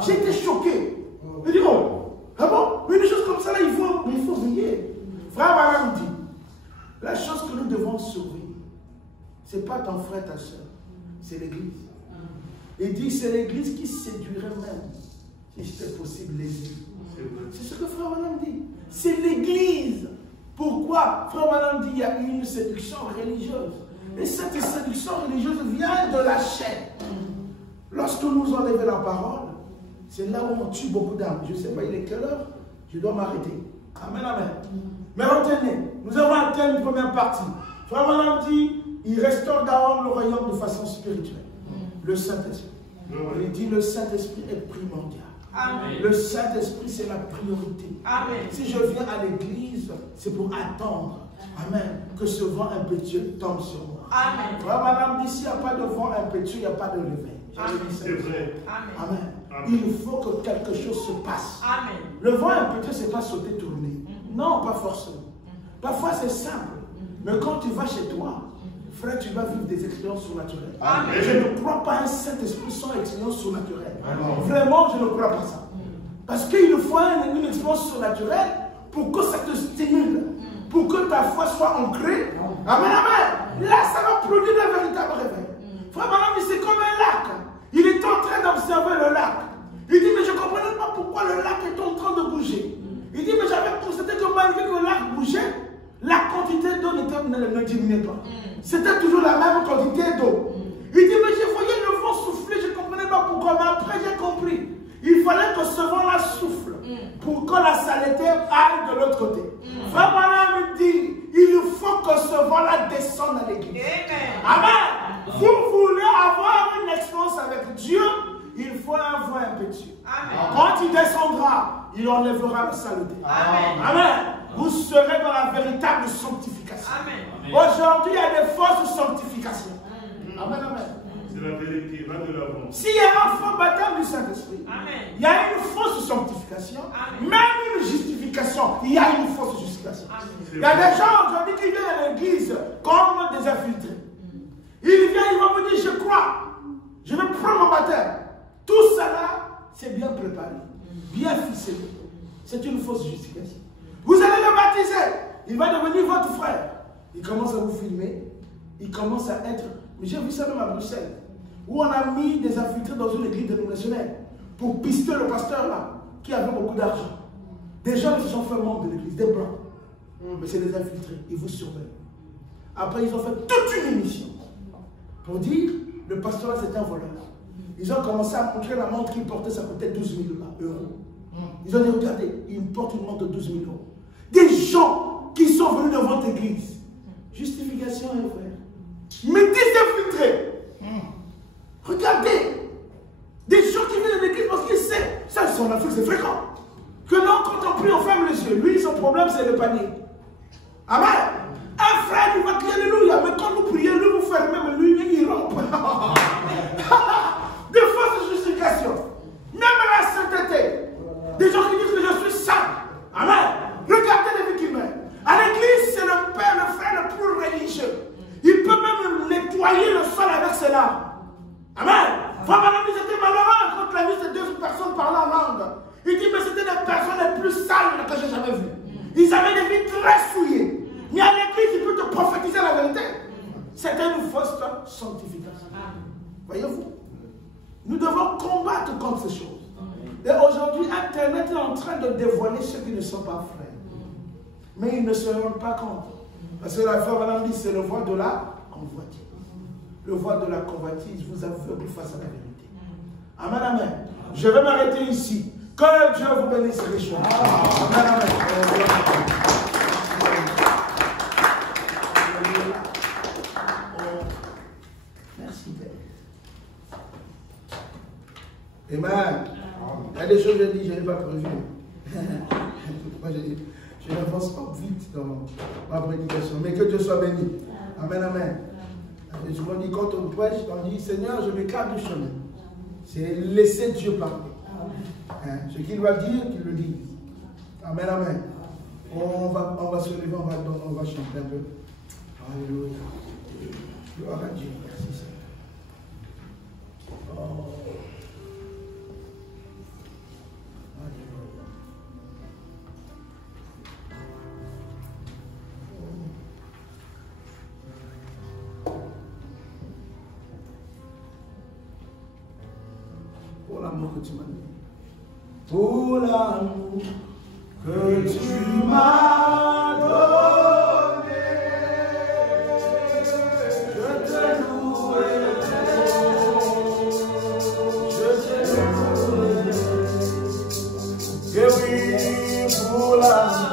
J'ai été choqué. Je dis, oh, ah bon? Mais des choses comme ça, là, il faut veiller. Frère Madame dit, la chose que nous devons sauver, ce n'est pas ton frère, ta soeur, c'est l'église. Il dit, c'est l'église qui séduirait même, si c'était possible, les îles. C'est ce que frère Madame dit. C'est l'église. Pourquoi? Frère Madame dit, il y a une séduction religieuse. Et cette séduction religieuse vient de la chair. Lorsque nous enlevons la parole, c'est là où on tue beaucoup d'âmes. Je ne sais pas, il est quelle heure? Je dois m'arrêter. Amen, amen. Mais retenez, nous avons atteint une première partie. Frère Madame dit, il restaure d'abord le royaume de façon spirituelle. Le Saint-Esprit. Il dit, le Saint-Esprit est primordial. Amen. Le Saint-Esprit, c'est la priorité. Amen. Si je viens à l'église, c'est pour attendre. Amen. Que ce vent impétueux tombe sur moi. Amen. Frère Madame dit, s'il n'y a pas de vent impétueux, il n'y a pas de réveil. C'est vrai. Amen. Amen. Il faut que quelque chose se passe. Amen. Le vent impétueux, ce n'est pas sauter, tourner. Non, pas forcément. Parfois, c'est simple. Mais quand tu vas chez toi, frère, tu vas vivre des expériences surnaturelles. Amen. Je ne crois pas à un Saint-Esprit sans expérience surnaturelle. Amen. Vraiment, je ne crois pas ça. Parce qu'il faut une expérience surnaturelle pour que ça te stimule, pour que ta foi soit ancrée. Amen, amen. Là, ça va produire un véritable réveil. Frère Madame, c'est comme un lac. Il est en train d'observer le lac. Il dit, mais je ne comprenais pas pourquoi le lac est en train de bouger. Il dit, mais j'avais constaté que malgré que le lac bougeait, la quantité d'eau ne diminuait pas. C'était toujours la même quantité d'eau. Il dit, mais je voyais le vent souffler, je ne comprenais pas pourquoi. Mais après, j'ai compris. Il fallait que ce vent-là souffle pour que la saleté aille de l'autre côté. Frère Madame dit, il faut que ce vent-là descende à l'église. Amen. Vous voulez avoir une expérience avec Dieu, il faut un vent impétueux. Quand il descendra, il enlèvera la saleté. Amen. Amen. Vous serez dans la véritable sanctification. Aujourd'hui, il y a des fausses sanctifications. Amen, amen. C'est la vérité, va de l'avant. S'il y a un faux baptême du Saint-Esprit, il y a une fausse sanctification, même une justification, il y a une fausse justification. Il y a des gens aujourd'hui qui viennent à l'église comme des infiltrés. Ils viennent, ils vont vous dire, je crois, je vais prendre mon baptême. Tout cela, c'est bien préparé, bien ficelé. C'est une fausse justification. Vous allez le baptiser, il va devenir votre frère. Il commence à vous filmer, il commence à être... Mais j'ai vu ça même à Bruxelles, où on a mis des infiltrés dans une église dénominationnelle pour pister le pasteur là, qui avait beaucoup d'argent. Des gens qui se sont fait membres de l'église, des blancs. Mais c'est des infiltrés, ils vous surveillent. Après, ils ont fait toute une émission pour dire le pasteur là c'était un voleur. Ils ont commencé à montrer la montre qu'il portait, ça coûtait 12 000 euros. Ils ont dit, regardez, il porte une montre de 12 000 euros. Des gens qui sont venus dans votre église. Justification, hein, frère. Mais des infiltrés. Regardez. Des gens qui viennent de l'église parce qu'ils savent. Ça, c'est en Afrique, c'est fréquent. Que non, quand on prie, on ferme les yeux. Lui, son problème, c'est le panier. Amen. frère, il va crier alléluia. Mais quand vous priez, lui vous fait même lui, il rompt. Des fausses justifications. Même la sainteté. Des gens qui disent que je suis saint. Amen. Regardez les vies qui meurent. À l'église, c'est le père, le frère le plus religieux. Il peut même nettoyer le sol avec ses larmes. Amen. Frère Madame, ils étaient malheureux quand la vie de deux personnes parlant en langue. Il dit, mais c'était des personnes les plus sales que j'ai jamais vues. Ils avaient des vies très souillées. Mais à l'église, il peut te prophétiser la vérité. C'était une fausse sanctification. Voyez-vous? Nous devons combattre contre ces choses. Et aujourd'hui, Internet est en train de dévoiler ceux qui ne sont pas frères. Mais ils ne se rendent pas compte. Parce que la femme, madame dit, c'est le voile de la convoitise. Le voile de la convoitise vous aveugle face à la vérité. Amen, amen. Je vais m'arrêter ici. Que Dieu vous bénisse richement. Amen, amen. Merci, Père. Amen. Il y a des choses que je dis, je n'ai pas prévu. Pourquoi je n'avance pas vite dans ma prédication. Mais que Dieu soit béni. Amen, amen. Et souvent dit, quand on prêche, on dit, Seigneur, je m'écarte du chemin. C'est laisser Dieu parler. Hein? Ce qu'il va dire, qu'il le dise. Amen, amen. On va se lever, on va chanter un peu. Alléluia. Gloire à Dieu. Merci, Seigneur. Oh. Pour l'amour que tu m'as donné. Pour l'amour que tu m'as donné, je te louerai. Je te louerai. Et oui, pour l'amour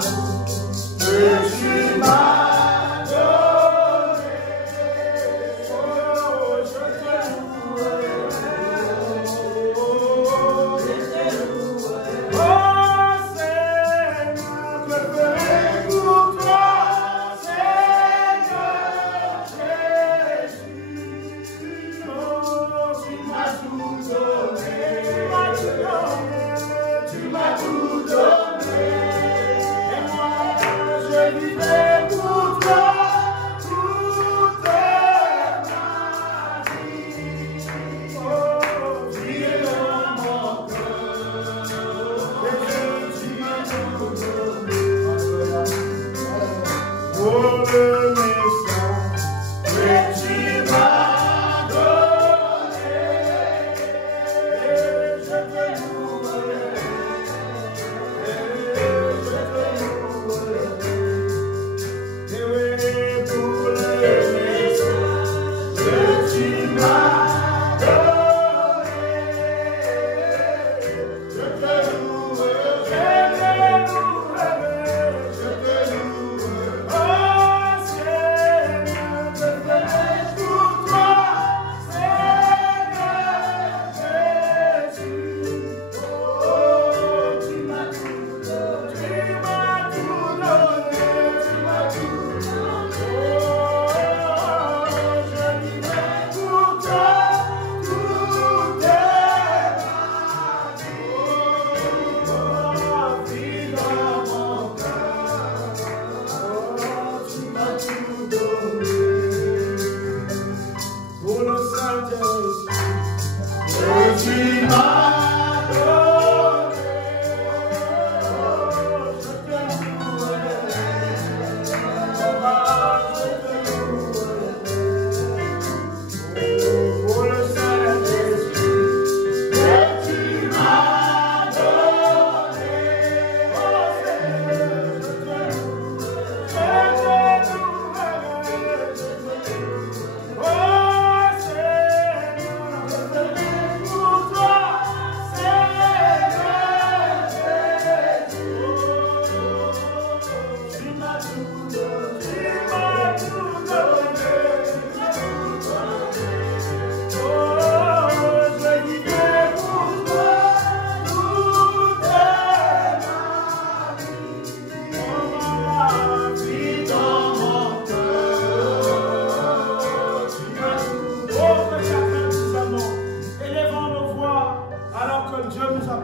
que tu m'as Oh, Seigneur,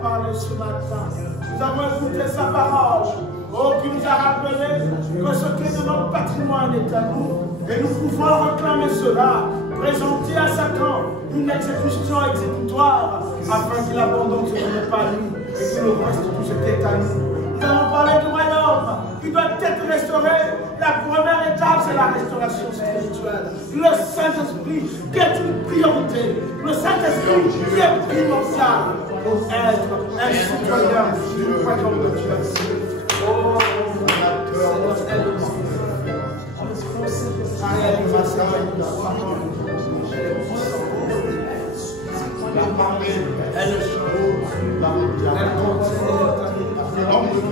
parlé ce matin. Nous avons écouté sa parole. Oh, qui nous a rappelé que ce qui est de notre patrimoine est à nous. Et nous pouvons réclamer cela, présenter à Satan une exécution exécutoire, afin qu'il abandonne ce qui n'est pas lui et que le reste de tout ce qui est à nous. Nous allons parler du royaume qui doit être restauré. La première étape, c'est la restauration spirituelle. Le Saint-Esprit qui est une priorité. Le Saint-Esprit qui est primordial pour être un citoyen du royaume de Dieu. Oh, la parole, elle change la route. L'homme de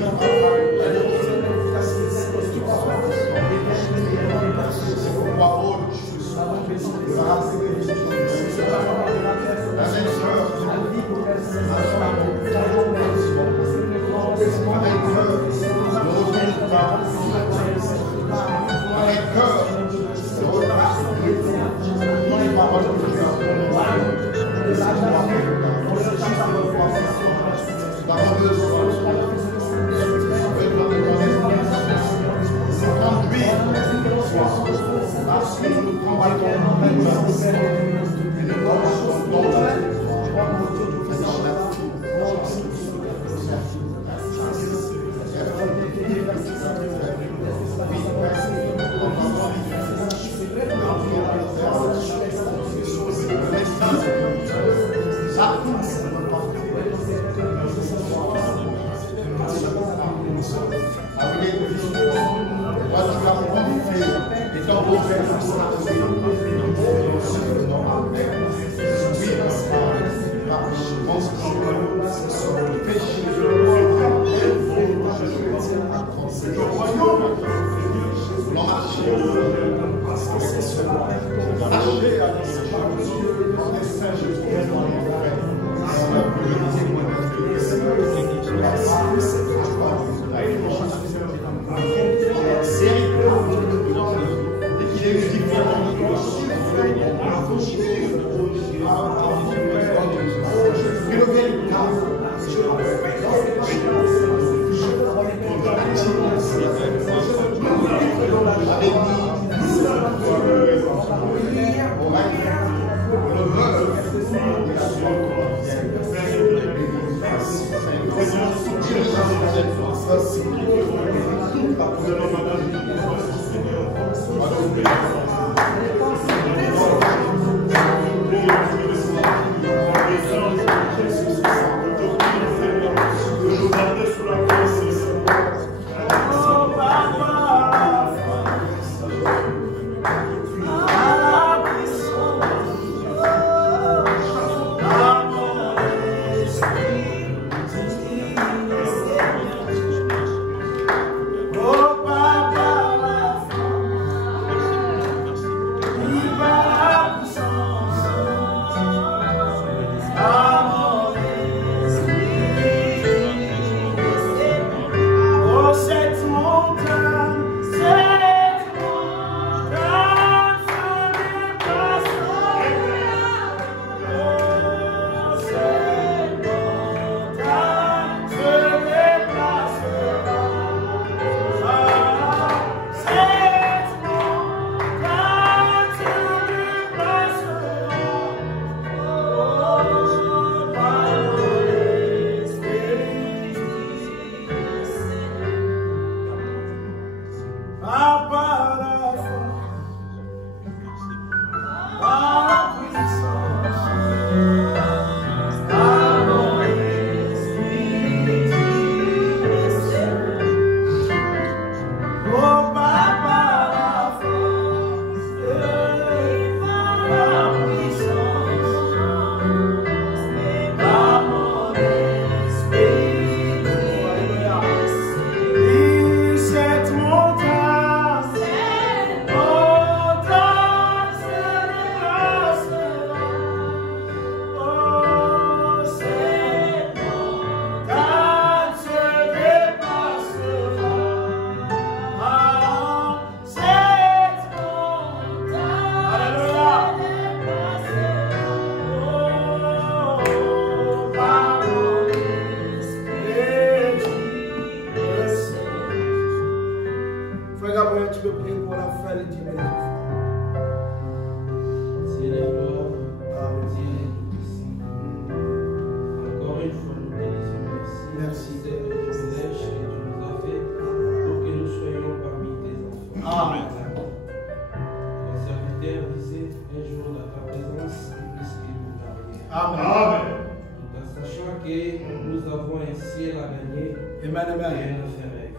que nous avons un ciel à gagner Amen, et amen. un enfer à gagner.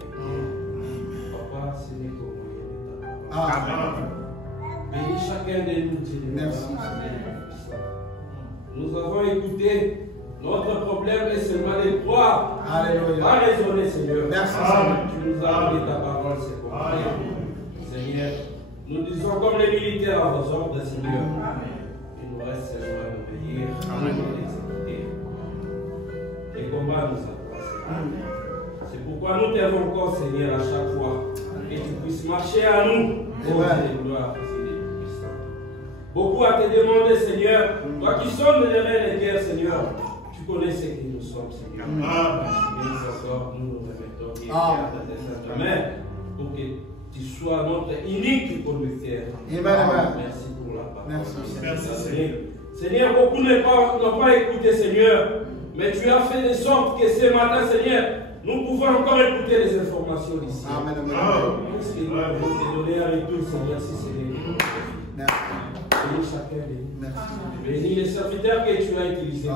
Papa, ce n'est qu'au moyen de ta parole. Amen. Bénis chacun de nous, Dieu. Merci. Nous avons écouté. Notre problème est seulement de croire. Alléluia. Pas raisonner, Seigneur. Merci, Seigneur. Tu nous as donné ta parole, c'est bon. Seigneur, nous disons comme les militaires à vos ordres, Seigneur. Il nous reste seulement à obéir, à l'exécuter. Les combats nous approchent. C'est pourquoi nous t'aimons encore, Seigneur, à chaque fois. Que tu puisses marcher à nous. Amen. Gloire, puissant. Beaucoup à te demander, Seigneur. Toi qui sonnes les reins des guerres, Seigneur. Tu connais ce que nous sommes, Seigneur. Mais encore, nous nous remettons et à ta main pour que tu sois notre unique conducteur. Amen. Merci pour la parole. Merci, Seigneur. Seigneur, beaucoup n'ont pas écouté, Seigneur. Mais tu as fait de sorte que ce matin, Seigneur, nous pouvons encore écouter les informations d'ici. Amen. Parce que nous pouvons te donner un retour, Seigneur, si c'est les Merci. bénis chacun de nous. Merci. Bénis les serviteurs que tu as utilisés.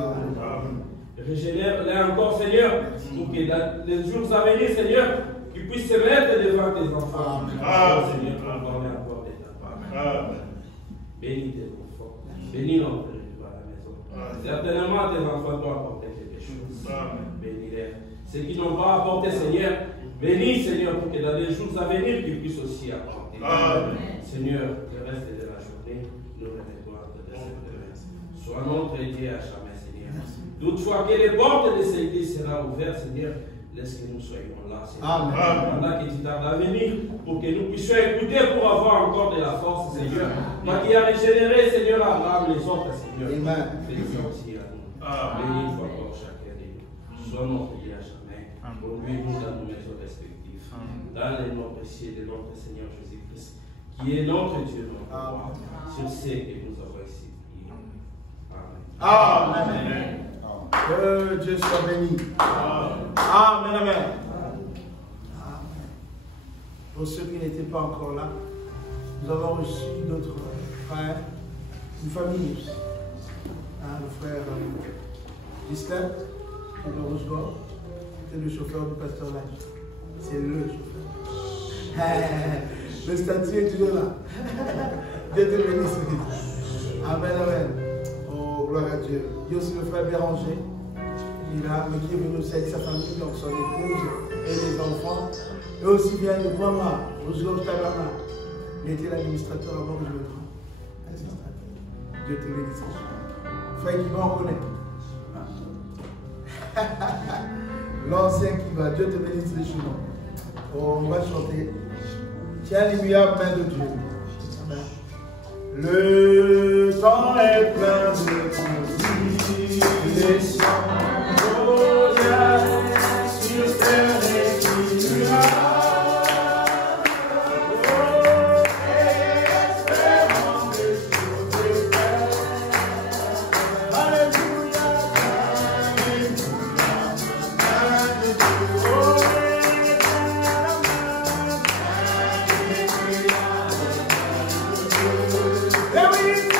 Régénère-les encore, Seigneur, pour que dans les jours à venir, Seigneur, qu'ils puissent se mettre devant tes enfants. Seigneur, pour parler encore de ta part. Bénis tes enfants. Bénis notre retour à la maison. Certainement, tes enfants doivent apporter quelque chose. Bénis-les. Ceux qui n'ont pas apporté, Seigneur, bénis, Seigneur, pour que dans les jours à venir, qu'ils puissent aussi apporter. Seigneur, le reste de la journée, nous remettons entre tes mains. Sois notre Dieu à jamais, Seigneur. Toutefois que les portes de cette église seront ouvertes, Seigneur, laisse que nous soyons là, Seigneur. Pendant que tu tardes à venir, pour que nous puissions écouter pour avoir encore de la force, Seigneur. Toi qui as régénéré, Seigneur, Abraham, les autres, Seigneur. Fais-le aussi à nous. Bénis une fois encore chacun de nous. Sois notre Dieu à jamais. Conduis-nous dans nos maisons respectives. Dans les noms précieux de notre Seigneur Jésus-Christ, qui est notre Dieu, notre roi, sur ce que nous avons ici. Amen. Que Dieu soit béni. Amen. Amen. Pour ceux qui n'étaient pas encore là, nous avons reçu notre frère, une famille aussi. Le frère Gislain, qui est de Roosevelt, c'est le chauffeur du pasteur Lac. C'est le chauffeur. Le statut est toujours là. Dieu te bénisse. Amen, amen. Oh, gloire à Dieu. Il y a aussi le frère Béranger. Il est là, mais qui est venu aussi avec sa famille, donc son épouse et les enfants. Et aussi bien de Guama, Roosevelt Tabana. Il était l'administrateur avant que je le prenne. Dieu te bénisse. Frère qui va en connaître. L'ancien qui va, Dieu te bénisse les chemins. Oh, on va chanter. Tiens les meilleures mains de Dieu. Amen. Le temps est plein de conciliation. Oh, sur terre et qui There we go.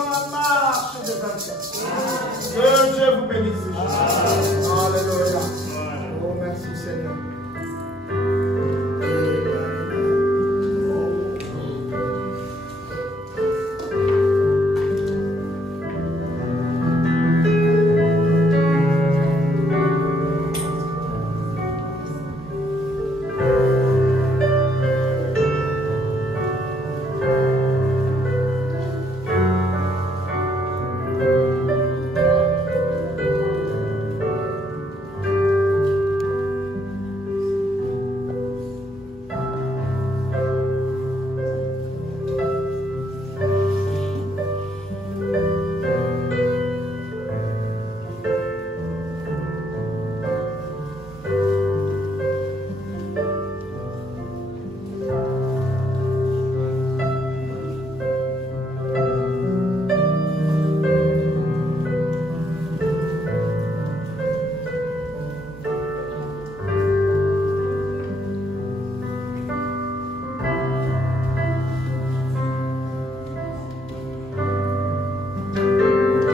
dans la marche des 24. Que Dieu vous bénisse. Alléluia. Oh, merci Seigneur.